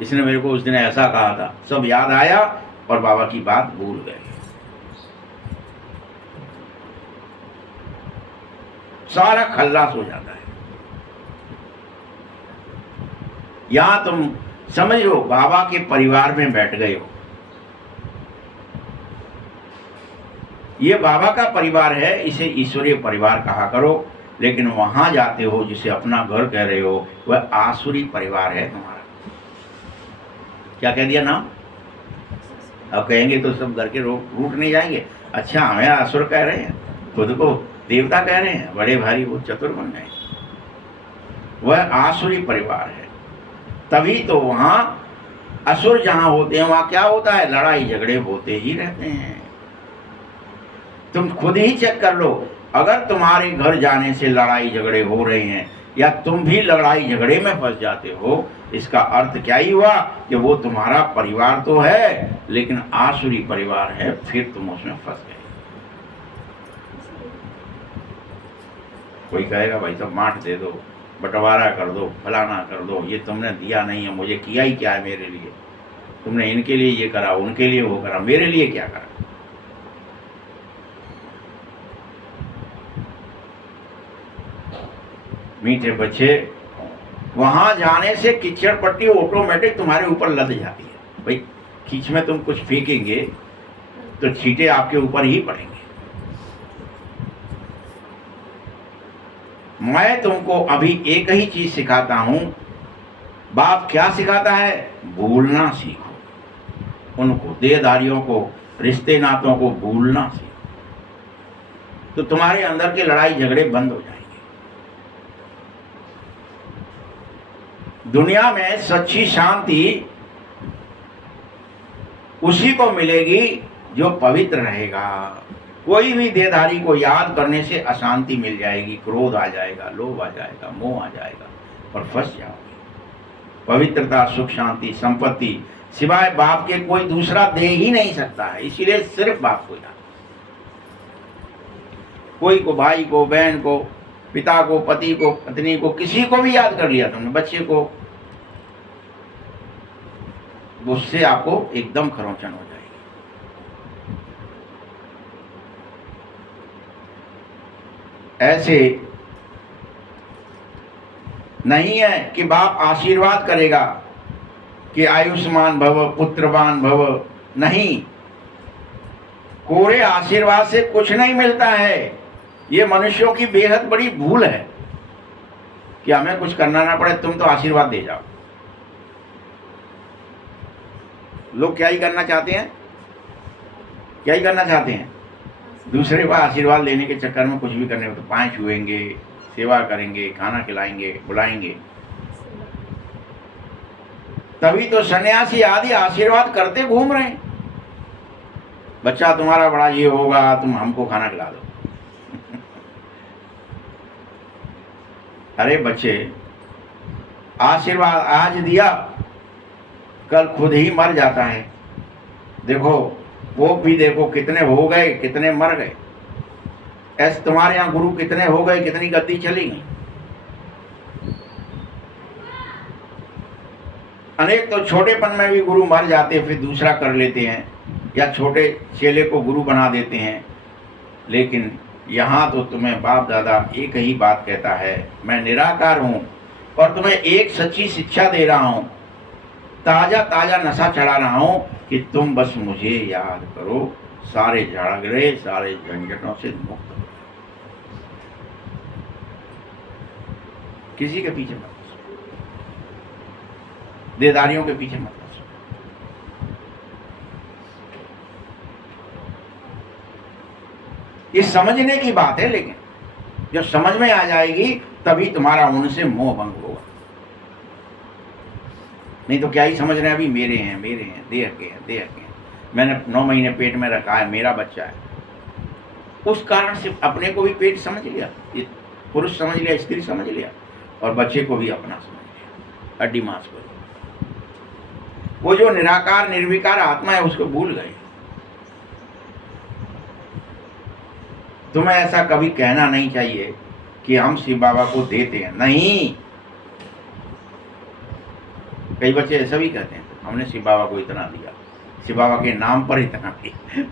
इसने मेरे को उस दिन ऐसा कहा था, सब याद आया और बाबा की बात भूल गए। सारा खल्लास हो जाता है। यहां तुम समझ लो बाबा के परिवार में बैठ गए हो, ये बाबा का परिवार है, इसे ईश्वरीय परिवार कहा करो। लेकिन वहां जाते हो जिसे अपना घर कह रहे हो, वह आसुरी परिवार है तुम्हारा। क्या कह दिया नाम? अब कहेंगे तो सब घर के रूठ नहीं जाएंगे। अच्छा, हमें आसुर कह रहे हैं, खुद को देवता कह रहे हैं, बड़े भारी वो चतुर बन गए। वह आसुरी परिवार है। तभी तो वहां असुर जहां होते हैं वहां क्या होता है? लड़ाई झगड़े होते ही रहते हैं। तुम खुद ही चेक कर लो, अगर तुम्हारे घर जाने से लड़ाई झगड़े हो रहे हैं या तुम भी लड़ाई झगड़े में फंस जाते हो, इसका अर्थ क्या ही हुआ कि वो तुम्हारा परिवार तो है लेकिन आसुरी परिवार है, फिर तुम उसमें फंस गए। कोई कहेगा भाई साहब माठ दे दो, बंटवारा कर दो, फलाना कर दो, ये तुमने दिया नहीं है, मुझे किया ही क्या है मेरे लिए? तुमने इनके लिए ये करा, उनके लिए वो करा, मेरे लिए क्या करा? मीठे बच्चे, वहां जाने से कीचड़ पट्टी ऑटोमेटिक तुम्हारे ऊपर लद जाती है। भाई कीच में तुम कुछ फेंकेंगे तो छींटे आपके ऊपर ही पड़ेंगे। मैं तुमको अभी एक ही चीज सिखाता हूं। बाप क्या सिखाता है? भूलना सीखो, उनको, देहधारियों को, रिश्ते नातों को भूलना सीखो, तो तुम्हारे अंदर के लड़ाई झगड़े बंद हो जाएंगे। दुनिया में सच्ची शांति उसी को मिलेगी जो पवित्र रहेगा। कोई भी देहधारी को याद करने से अशांति मिल जाएगी, क्रोध आ जाएगा, लोभ आ जाएगा, मोह आ जाएगा और फंस जाओगे। पवित्रता, सुख, शांति, संपत्ति सिवाय बाप के कोई दूसरा दे ही नहीं सकता है, इसीलिए सिर्फ बाप को याद। कोई को, भाई को, बहन को, पिता को, पति को, पत्नी को, किसी को भी याद कर लिया तुमने, बच्चे को, उससे आपको एकदम खरोंचन हो जाएगी। ऐसे नहीं है कि बाप आशीर्वाद करेगा कि आयुष्मान भव पुत्रवान भव। नहीं, कोरे आशीर्वाद से कुछ नहीं मिलता है। ये मनुष्यों की बेहद बड़ी भूल है कि हमें कुछ करना ना पड़े, तुम तो आशीर्वाद दे जाओ। लोग क्या ही करना चाहते हैं, क्या ही करना चाहते हैं, दूसरे का आशीर्वाद लेने के चक्कर में कुछ भी करने में, तो पाँव छुएंगे, सेवा करेंगे, खाना खिलाएंगे, बुलाएंगे। तभी तो सन्यासी आदि आशीर्वाद करते घूम रहे हैं। बच्चा तुम्हारा बड़ा ये होगा, तुम हमको खाना खिला दो। अरे बच्चे, आशीर्वाद आज दिया, कल खुद ही मर जाता है। देखो वो भी देखो कितने हो गए, कितने मर गए। ऐसे तुम्हारे यहाँ गुरु कितने हो गए, कितनी गद्दी चली गई। अनेक तो छोटेपन में भी गुरु मर जाते, फिर दूसरा कर लेते हैं, या छोटे चेले को गुरु बना देते हैं। लेकिन यहाँ तो तुम्हें बाप दादा एक ही बात कहता है, मैं निराकार हूँ और तुम्हें एक सच्ची शिक्षा दे रहा हूँ, ताजा ताजा नशा चढ़ा रहा हूँ कि तुम बस मुझे याद करो, सारे झगड़े सारे झंझटों से मुक्त हो। किसी के पीछे मत, देदारियों के पीछे मत। ये समझने की बात है, लेकिन जब समझ में आ जाएगी तभी तुम्हारा उनसे मोह भंग होगा। नहीं तो क्या ही समझ रहे हैं, अभी मेरे हैं, मेरे हैं, देह के हैं, देह के हैं, मैंने 9 महीने पेट में रखा है, मेरा बच्चा है। उस कारण से अपने को भी पेट समझ लिया, पुरुष समझ लिया, स्त्री समझ लिया, और बच्चे को भी अपना समझ लिया, हड्डी मांस को। वो जो निराकार निर्विकार आत्मा है उसको भूल गए। तुम्हें ऐसा कभी कहना नहीं चाहिए कि हम शिव बाबा को देते हैं, नहीं। कई बच्चे ऐसा भी कहते हैं, हमने शिव बाबा को इतना दिया, शिव बाबा के नाम पर इतना दिया।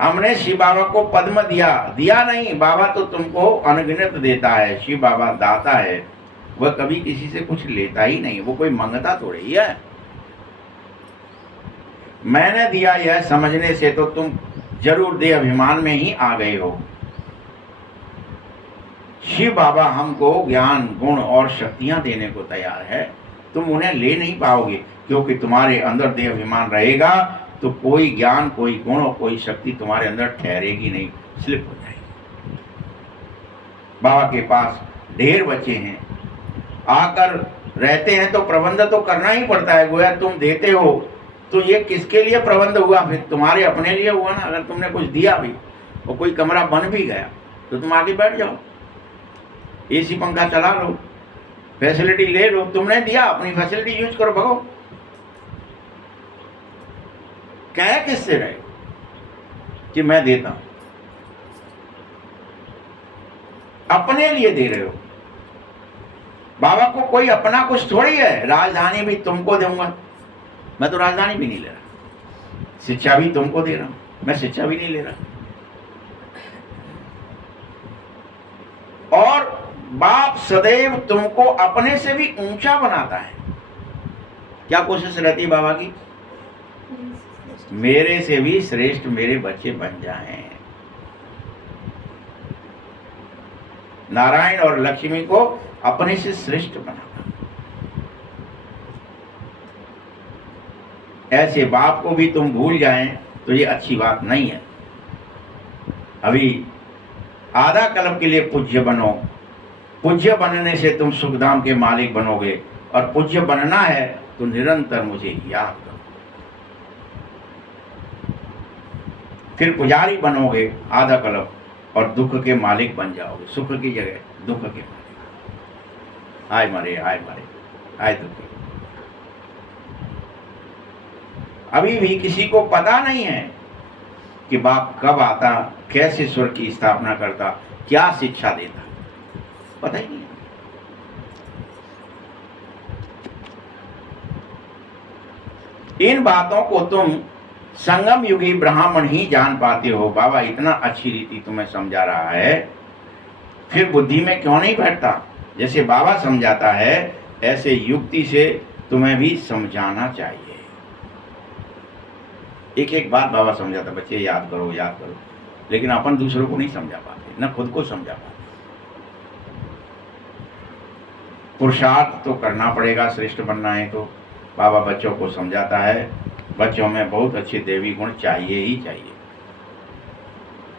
हमने शिव बाबा को पद्म दिया, दिया नहीं। बाबा तो तुमको अनगिनत देता है, शिव बाबा दाता है, वह कभी किसी से कुछ लेता ही नहीं, वो कोई मंगता थोड़ी ही है। मैंने दिया यह समझने से तो तुम जरूर देह अभिमान में ही आ गए हो। शिव बाबा हमको ज्ञान गुण और शक्तियां देने को तैयार है, तुम उन्हें ले नहीं पाओगे, क्योंकि तुम्हारे अंदर देह अभिमान रहेगा तो कोई ज्ञान, कोई गुण और कोई शक्ति तुम्हारे अंदर ठहरेगी नहीं, स्लिप हो जाएगी। बाबा के पास ढेर बच्चे हैं, आकर रहते हैं तो प्रबंध तो करना ही पड़ता है। गोया तुम देते हो तो ये किसके लिए प्रबंध हुआ, फिर तुम्हारे अपने लिए हुआ ना। अगर तुमने कुछ दिया भी और कोई कमरा बन भी गया तो तुम आगे बैठ जाओ, एसी पंखा चला लो, फैसिलिटी ले लो। तुमने दिया, अपनी फैसिलिटी यूज करो, भगो। कह किससे रहे कि मैं देता हूं, अपने लिए दे रहे हो। बाबा को कोई अपना कुछ थोड़ी है। राजधानी भी तुमको दूंगा, मैं तो राजधानी भी नहीं ले रहा। शिक्षा भी तुमको दे रहा हूं, मैं शिक्षा भी नहीं ले रहा। और बाप सदैव तुमको अपने से भी ऊंचा बनाता है। क्या कोशिश रहती है बाबा की? मेरे से भी श्रेष्ठ मेरे बच्चे बन जाएं। नारायण और लक्ष्मी को अपने से श्रेष्ठ बनाता। ऐसे बाप को भी तुम भूल जाएं तो ये अच्छी बात नहीं है। अभी आधा कल्प के लिए पूज्य बनो। पूज्य बनने से तुम सुखधाम के मालिक बनोगे, और पूज्य बनना है तो निरंतर मुझे याद करो। फिर पुजारी बनोगे आधा कल्प और दुख के मालिक बन जाओगे। सुख की जगह दुख के मालिक। आए मरे, आए मरे, आए दुखी। अभी भी किसी को पता नहीं है कि बाप कब आता, कैसे स्वर्ग की स्थापना करता, क्या शिक्षा देता, पता ही नहीं। इन बातों को तुम संगम युगी ब्राह्मण ही जान पाते हो। बाबा इतना अच्छी रीति तुम्हें समझा रहा है, फिर बुद्धि में क्यों नहीं बैठता जैसे बाबा समझाता है ऐसे युक्ति से तुम्हें भी समझाना चाहिए। एक एक बात बाबा समझाता, बच्चे याद करो याद करो, लेकिन अपन दूसरों को नहीं समझा पाते, न खुद को समझा पाते। पुरुषार्थ तो करना पड़ेगा, श्रेष्ठ बनना है तो। बाबा बच्चों को समझाता है बच्चों में बहुत अच्छे देवी गुण चाहिए ही चाहिए।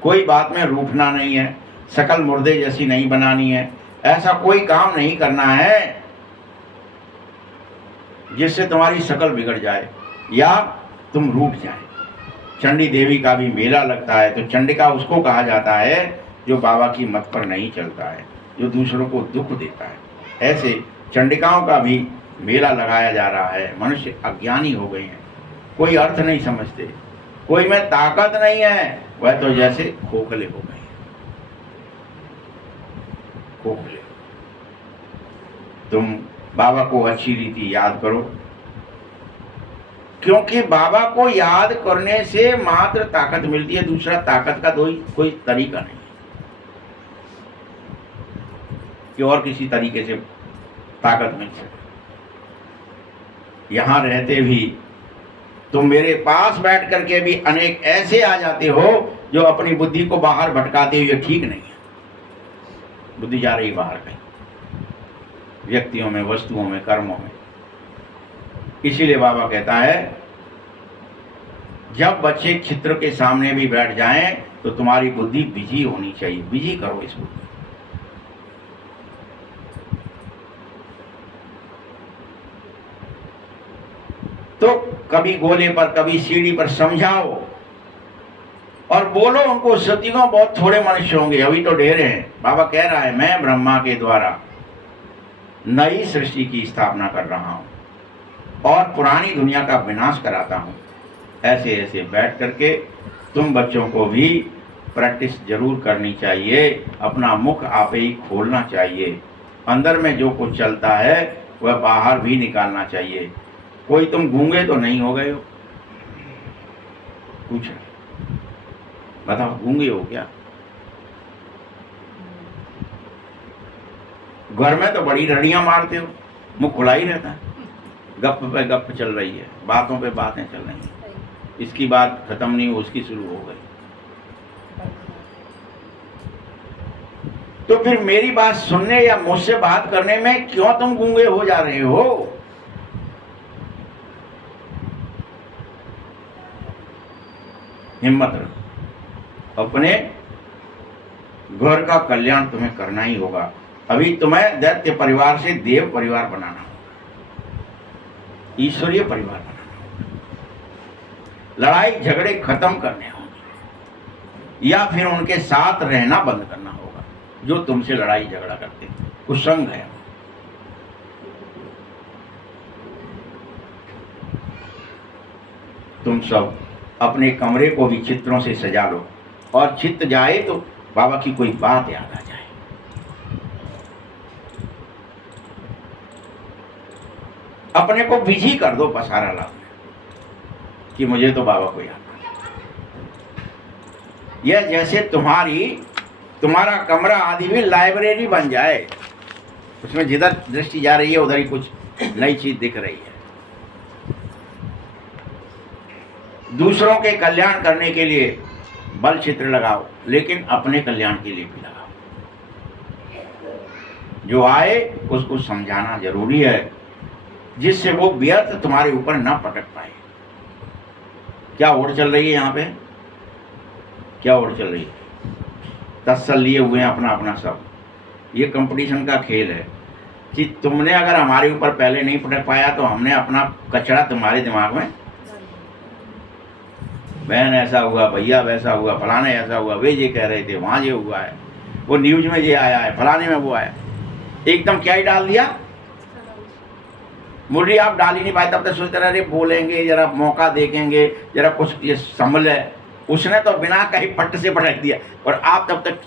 कोई बात में रूठना नहीं है, शकल मुर्दे जैसी नहीं बनानी है, ऐसा कोई काम नहीं करना है जिससे तुम्हारी शकल बिगड़ जाए या तुम रूठ जाए। चंडी देवी का भी मेला लगता है तो चंडिका उसको कहा जाता है जो बाबा की मत पर नहीं चलता है, जो दूसरों को दुख देता है। ऐसे चंडिकाओं का भी मेला लगाया जा रहा है। मनुष्य अज्ञानी हो गए हैं, कोई अर्थ नहीं समझते, कोई में ताकत नहीं है, वह तो जैसे खोखले हो गए, खोखले। तुम बाबा को अच्छी रीति याद करो, क्योंकि बाबा को याद करने से मात्र ताकत मिलती है, दूसरा ताकत का कोई तरीका नहीं कि और किसी तरीके से ताकत मिल सके। यहां रहते भी तुम मेरे पास बैठ करके भी अनेक ऐसे आ जाते हो जो अपनी बुद्धि को बाहर भटकाते हुए, ठीक नहीं है। बुद्धि जा रही बाहर कहीं, व्यक्तियों में, वस्तुओं में, कर्मों में। इसीलिए बाबा कहता है जब बच्चे चित्र के सामने भी बैठ जाएं तो तुम्हारी बुद्धि बिजी होनी चाहिए, बिजी करो इस बुद्धि। तो कभी गोले पर कभी सीढ़ी पर समझाओ और बोलो उनको, सतियों बहुत थोड़े मनुष्य होंगे, अभी तो ढेर हैं। बाबा कह रहा है मैं ब्रह्मा के द्वारा नई सृष्टि की स्थापना कर रहा हूं और पुरानी दुनिया का विनाश कराता हूं। ऐसे ऐसे बैठ करके तुम बच्चों को भी प्रैक्टिस जरूर करनी चाहिए, अपना मुख आप ही खोलना चाहिए। अंदर में जो कुछ चलता है वह बाहर भी निकालना चाहिए। कोई तुम गूंगे तो नहीं हो गए हो, पूछ बताओ गूंगे हो क्या? घर में तो बड़ी रड़ियां मारते हो, मुंह खुला ही रहता है, गप पे गप चल रही है, बातों पे बातें चल रही हैं, इसकी बात खत्म नहीं हो उसकी शुरू हो गई। तो फिर मेरी बात सुनने या मुझसे बात करने में क्यों तुम गूंगे हो जा रहे हो? हिम्मत रखो, अपने घर का कल्याण तुम्हें करना ही होगा। अभी तुम्हें दैत्य परिवार से देव परिवार बनाना होगा, ईश्वरीय परिवार बनाना होगा। लड़ाई झगड़े खत्म करने होंगे या फिर उनके साथ रहना बंद करना होगा जो तुमसे लड़ाई झगड़ा करते हैं, कुसंग है। तुम सब अपने कमरे को भी चित्रों से सजा लो और चित्त जाए तो बाबा की कोई बात याद आ जाए। अपने को बिजी कर दो पसारा लाभ में कि मुझे तो बाबा को याद करना। यह जैसे तुम्हारा कमरा आदि भी लाइब्रेरी बन जाए, उसमें जिधर दृष्टि जा रही है उधर ही कुछ नई चीज दिख रही है। दूसरों के कल्याण करने के लिए बल चित्र लगाओ, लेकिन अपने कल्याण के लिए भी लगाओ। जो आए उसको समझाना जरूरी है, जिससे वो व्यर्थ तुम्हारे ऊपर ना पटक पाए। क्या ओढ़ चल रही है यहाँ पे? क्या ओढ़ चल रही है? तत्सल लिए हुए हैं अपना अपना सब। ये कंपटीशन का खेल है कि तुमने अगर हमारे ऊपर पहले नहीं पटक पाया तो हमने अपना कचरा तुम्हारे दिमाग में, बहन ऐसा हुआ, भैया वैसा हुआ, फलाने ऐसा हुआ, वे ये कह रहे थे, वहाँ ये हुआ है, वो न्यूज में ये आया है, फलाने में वो आया, एकदम क्या ही डाल दिया। मुरली आप डाल ही नहीं पाए, तब तक सोचते रहे बोलेंगे, जरा मौका देखेंगे, जरा कुछ ये संभल है। उसने तो बिना कहीं पट्ट से पटक दिया और आप तब तक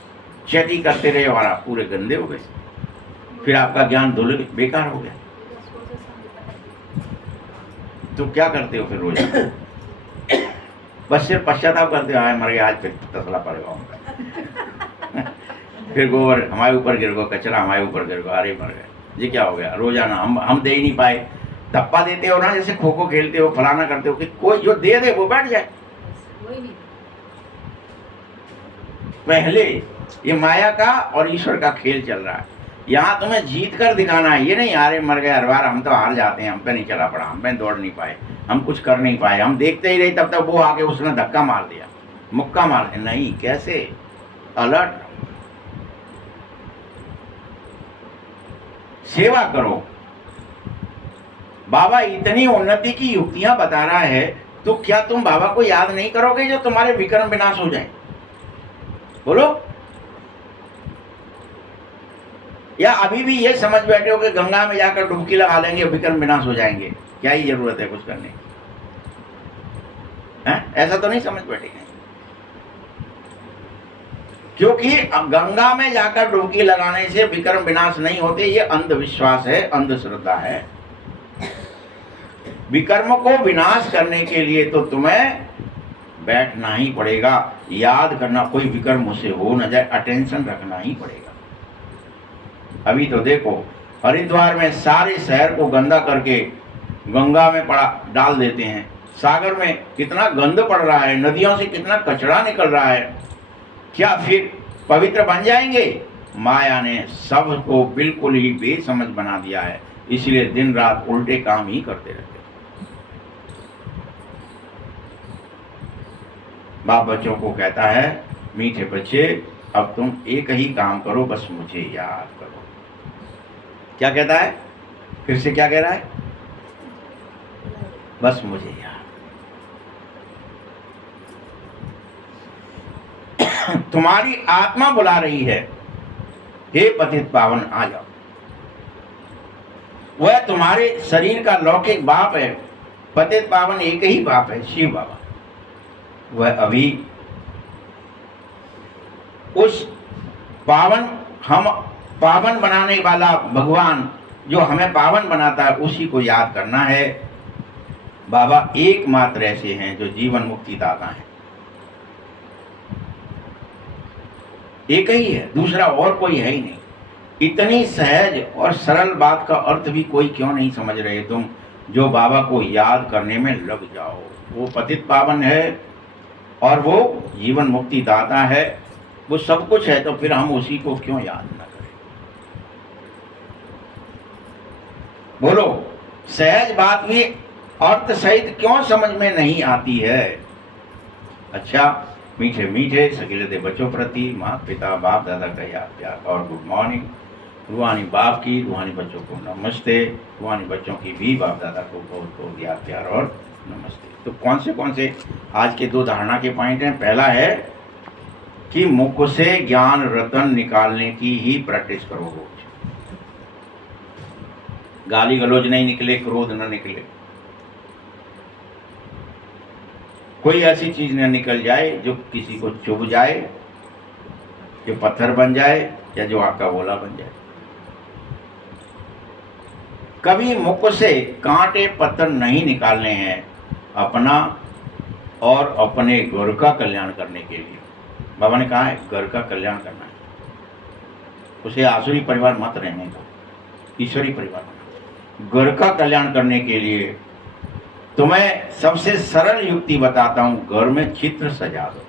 चेती करते रहे और आप पूरे गंदे हो गए, फिर आपका ज्ञान धुल बेकार हो गया। तो क्या करते हो फिर रोज? बस सिर्फ पश्चाताप करते हो, मर गया आज फिर तसला पड़ेगा उनका। फिर गोबर हमारे ऊपर गिर गो, कचरा हमारे ऊपर गिर गो, अरे मर गए। ये क्या हो गया? रोजाना हम दे ही नहीं पाए। टप्पा देते हो ना, जैसे खो खो खेलते हो, फलाना करते हो, कि कोई जो दे दे वो बैठ जाए। पहले ये माया का और ईश्वर का खेल चल रहा है। यहाँ तुम्हें जीत कर दिखाना है, ये नहीं अरे मर गए हर बार, हम तो हार जाते हैं, हम पे नहीं चला पड़ा, हम पे दौड़ नहीं पाए, हम कुछ कर नहीं पाए, हम देखते ही रहे, तब तक वो आके उसने धक्का मार दिया, मुक्का मार दिया। नहीं, कैसे? अलर्ट, सेवा करो। बाबा इतनी उन्नति की युक्तियां बता रहा है, तो क्या तुम बाबा को याद नहीं करोगे जो तुम्हारे विक्रम विनाश हो जाए? बोलो। या अभी भी ये समझ बैठे हो कि गंगा में जाकर डुबकी लगा लेंगे, विक्रम विनाश हो जाएंगे, क्या ही जरूरत है कुछ करने की? ऐसा तो नहीं समझ बैठेंगे, क्योंकि गंगा में जाकर डुबकी लगाने से विक्रम विनाश नहीं होते। ये अंधविश्वास है, अंधश्रद्धा है। विकर्म को विनाश करने के लिए तो तुम्हें बैठना ही पड़ेगा, याद करना, कोई विकर्म मुझसे हो न जाए, अटेंशन रखना ही पड़ेगा। अभी तो देखो हरिद्वार में सारे शहर को गंदा करके गंगा में डाल देते हैं, सागर में कितना गंद पड़ रहा है, नदियों से कितना कचरा निकल रहा है, क्या फिर पवित्र बन जाएंगे? माया ने सबको बिल्कुल ही बेसमझ बना दिया है, इसलिए दिन रात उल्टे काम ही करते रहते। बाप बच्चों को कहता है, मीठे बच्चे अब तुम एक ही काम करो, बस मुझे याद करो। क्या कहता है? फिर से क्या कह रहा है? बस मुझे याद। तुम्हारी आत्मा बुला रही है, हे पतित पावन आ जाओ। वह तुम्हारे शरीर का लौकिक बाप है, पतित पावन एक ही बाप है, शिव बाबा। वह अभी उस हम पावन बनाने वाला भगवान जो हमें पावन बनाता है, उसी को याद करना है। बाबा एकमात्र ऐसे हैं जो जीवन मुक्ति दाता हैं, एक ही है, दूसरा और कोई है ही नहीं। इतनी सहज और सरल बात का अर्थ भी कोई क्यों नहीं समझ रहे तुम, जो बाबा को याद करने में लग जाओ। वो पतित पावन है और वो जीवन मुक्ति दाता है, वो सब कुछ है, तो फिर हम उसी को क्यों याद न करें? बोलो, सहज बात भी अर्थ सहित क्यों समझ में नहीं आती है? अच्छा, मीठे मीठे सकीलते बच्चों प्रति माता पिता बाप दादा का याद प्यार और गुड मॉर्निंग। रूहानी बाप की, रूहानी बच्चों को नमस्ते, रूहानी बच्चों की भी बाप दादा को बहुत बहुत याद प्यार और नमस्ते। तो कौन से आज के दो धारणा के पॉइंट हैं? पहला है कि मुख से ज्ञान रतन निकालने की ही प्रैक्टिस करो रोज। गाली गलौज नहीं निकले, क्रोध न निकले, कोई ऐसी चीज न निकल जाए जो किसी को चुभ जाए, जो पत्थर बन जाए या जो आपका बोला बन जाए। कभी मुख से कांटे पत्थर नहीं निकालने हैं, अपना और अपने घर का कल्याण करने के लिए। बाबा ने कहा है घर का कल्याण करना है, उसे आसुरी परिवार मत रहने दो, ईश्वरी परिवार बना। घर का कल्याण करने के लिए तुम्हें सबसे सरल युक्ति बताता हूं, घर में चित्र सजा दो।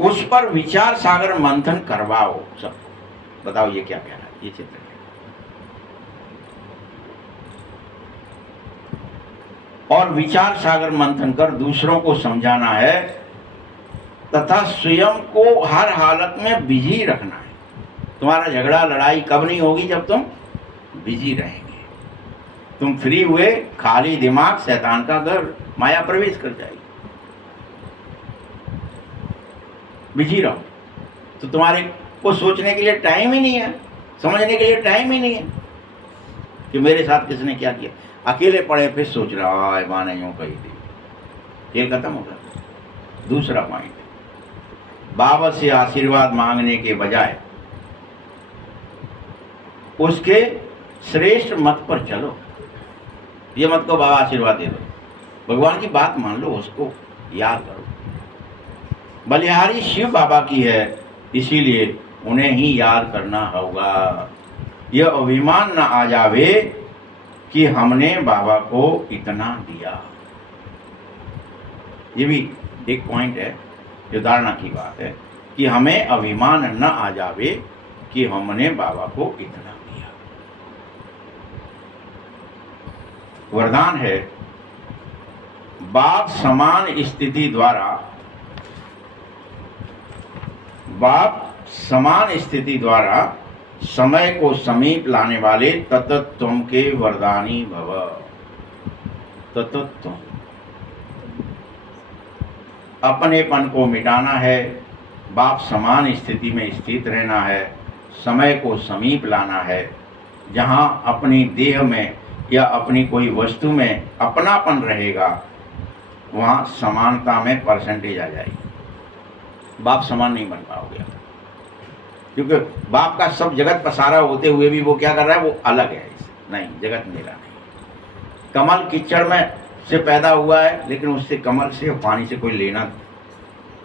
उस पर विचार सागर मंथन करवाओ सबको, बताओ ये क्या कह रहा है, ये चित्र और विचार सागर मंथन कर दूसरों को समझाना है तथा स्वयं को हर हालत में बिजी रखना है। तुम्हारा झगड़ा लड़ाई कब नहीं होगी? जब तुम बिजी रहेंगे। तुम फ्री हुए, खाली दिमाग शैतान का घर, माया प्रवेश कर जाएगी। बिजी रहो तो तुम्हारे को सोचने के लिए टाइम ही नहीं है, समझने के लिए टाइम ही नहीं है कि मेरे साथ किसने क्या किया। अकेले पड़े फिर सोच रहा है माँ ने यूं कही थी, खेल खत्म हो गया। दूसरा पॉइंट, बाबा से आशीर्वाद मांगने के बजाय उसके श्रेष्ठ मत पर चलो। ये मत को बाबा आशीर्वाद दे दो, भगवान की बात मान लो, उसको याद करो। बलिहारी शिव बाबा की है, इसीलिए उन्हें ही याद करना होगा। यह अभिमान न आ जावे कि हमने बाबा को इतना दिया। ये भी एक पॉइंट है जो धारणा की बात है कि हमें अभिमान न आ जावे कि हमने बाबा को इतना दिया। वरदान है, बाप समान स्थिति द्वारा समय को समीप लाने वाले तत्त्वम के वरदानी भव। तत्त्वम अपनेपन को मिटाना है, बाप समान स्थिति में स्थित रहना है, समय को समीप लाना है। जहाँ अपनी देह में या अपनी कोई वस्तु में अपनापन रहेगा, वहाँ समानता में परसेंटेज आ जाएगी। बाप समान नहीं बन पाओगे, क्योंकि बाप का सब जगत पसारा होते हुए भी वो क्या कर रहा है, वो अलग है। नहीं, जगत मेरा नहीं। कमल कीचड़ में से पैदा हुआ है, लेकिन उससे कमल से और पानी से कोई लेना,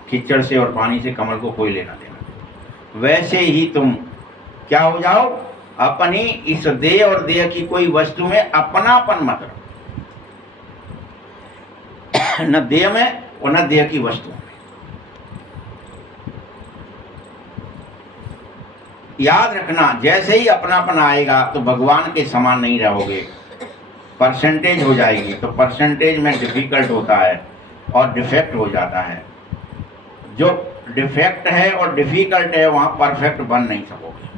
कीचड़ से और पानी से कमल को कोई लेना देना। वैसे ही तुम क्या हो जाओ, अपनी इस देह और देह की कोई वस्तु में अपनापन मत रखो, न देह में और न देह की वस्तु में। याद रखना, जैसे ही अपनापन आएगा तो भगवान के समान नहीं रहोगे, परसेंटेज हो जाएगी। तो परसेंटेज में डिफिकल्ट होता है और डिफेक्ट हो जाता है। जो डिफेक्ट है और डिफिकल्ट है, वहाँ परफेक्ट बन नहीं सकोगे।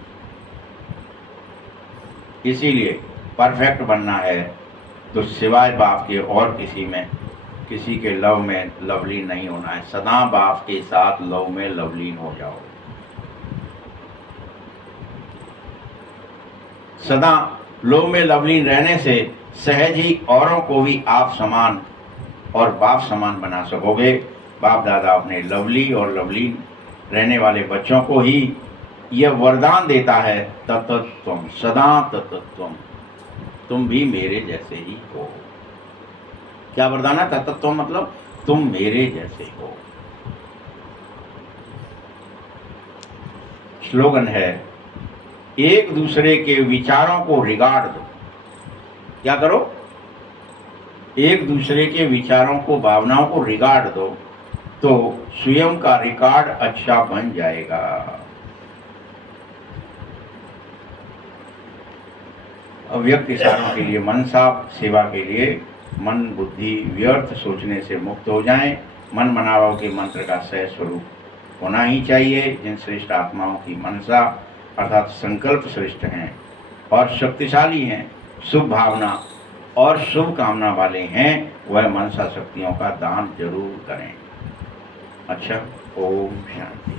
इसीलिए परफेक्ट बनना है तो सिवाय बाप के और किसी के लव में लवलीन नहीं होना है। सदा बाप के साथ लव में लवलीन हो जाओ। सदा लव में लवलीन रहने से सहज ही औरों को भी आप समान और बाप समान बना सकोगे। बाप दादा अपने लवली और लवलीन रहने वाले बच्चों को ही यह वरदान देता है, तत्त्वम सदा तत्त्वम, तुम भी मेरे जैसे ही हो। क्या वरदान है? तत्त्वम मतलब तुम मेरे जैसे हो। स्लोगन है, एक दूसरे के विचारों को रिगार्ड दो। क्या करो? एक दूसरे के विचारों को, भावनाओं को रिगार्ड दो, तो स्वयं का रिकॉर्ड अच्छा बन जाएगा। अव्यक्त इशारों के लिए मनसा सेवा के लिए मन बुद्धि व्यर्थ सोचने से मुक्त हो जाएं। मन मनावों के मंत्र का सह स्वरूप होना ही चाहिए। जिन श्रेष्ठ आत्माओं की मनसा अर्थात संकल्प श्रेष्ठ हैं और शक्तिशाली हैं, शुभ भावना और शुभ कामना वाले हैं, वह मनसा शक्तियों का दान जरूर करें। अच्छा, ओम शांति।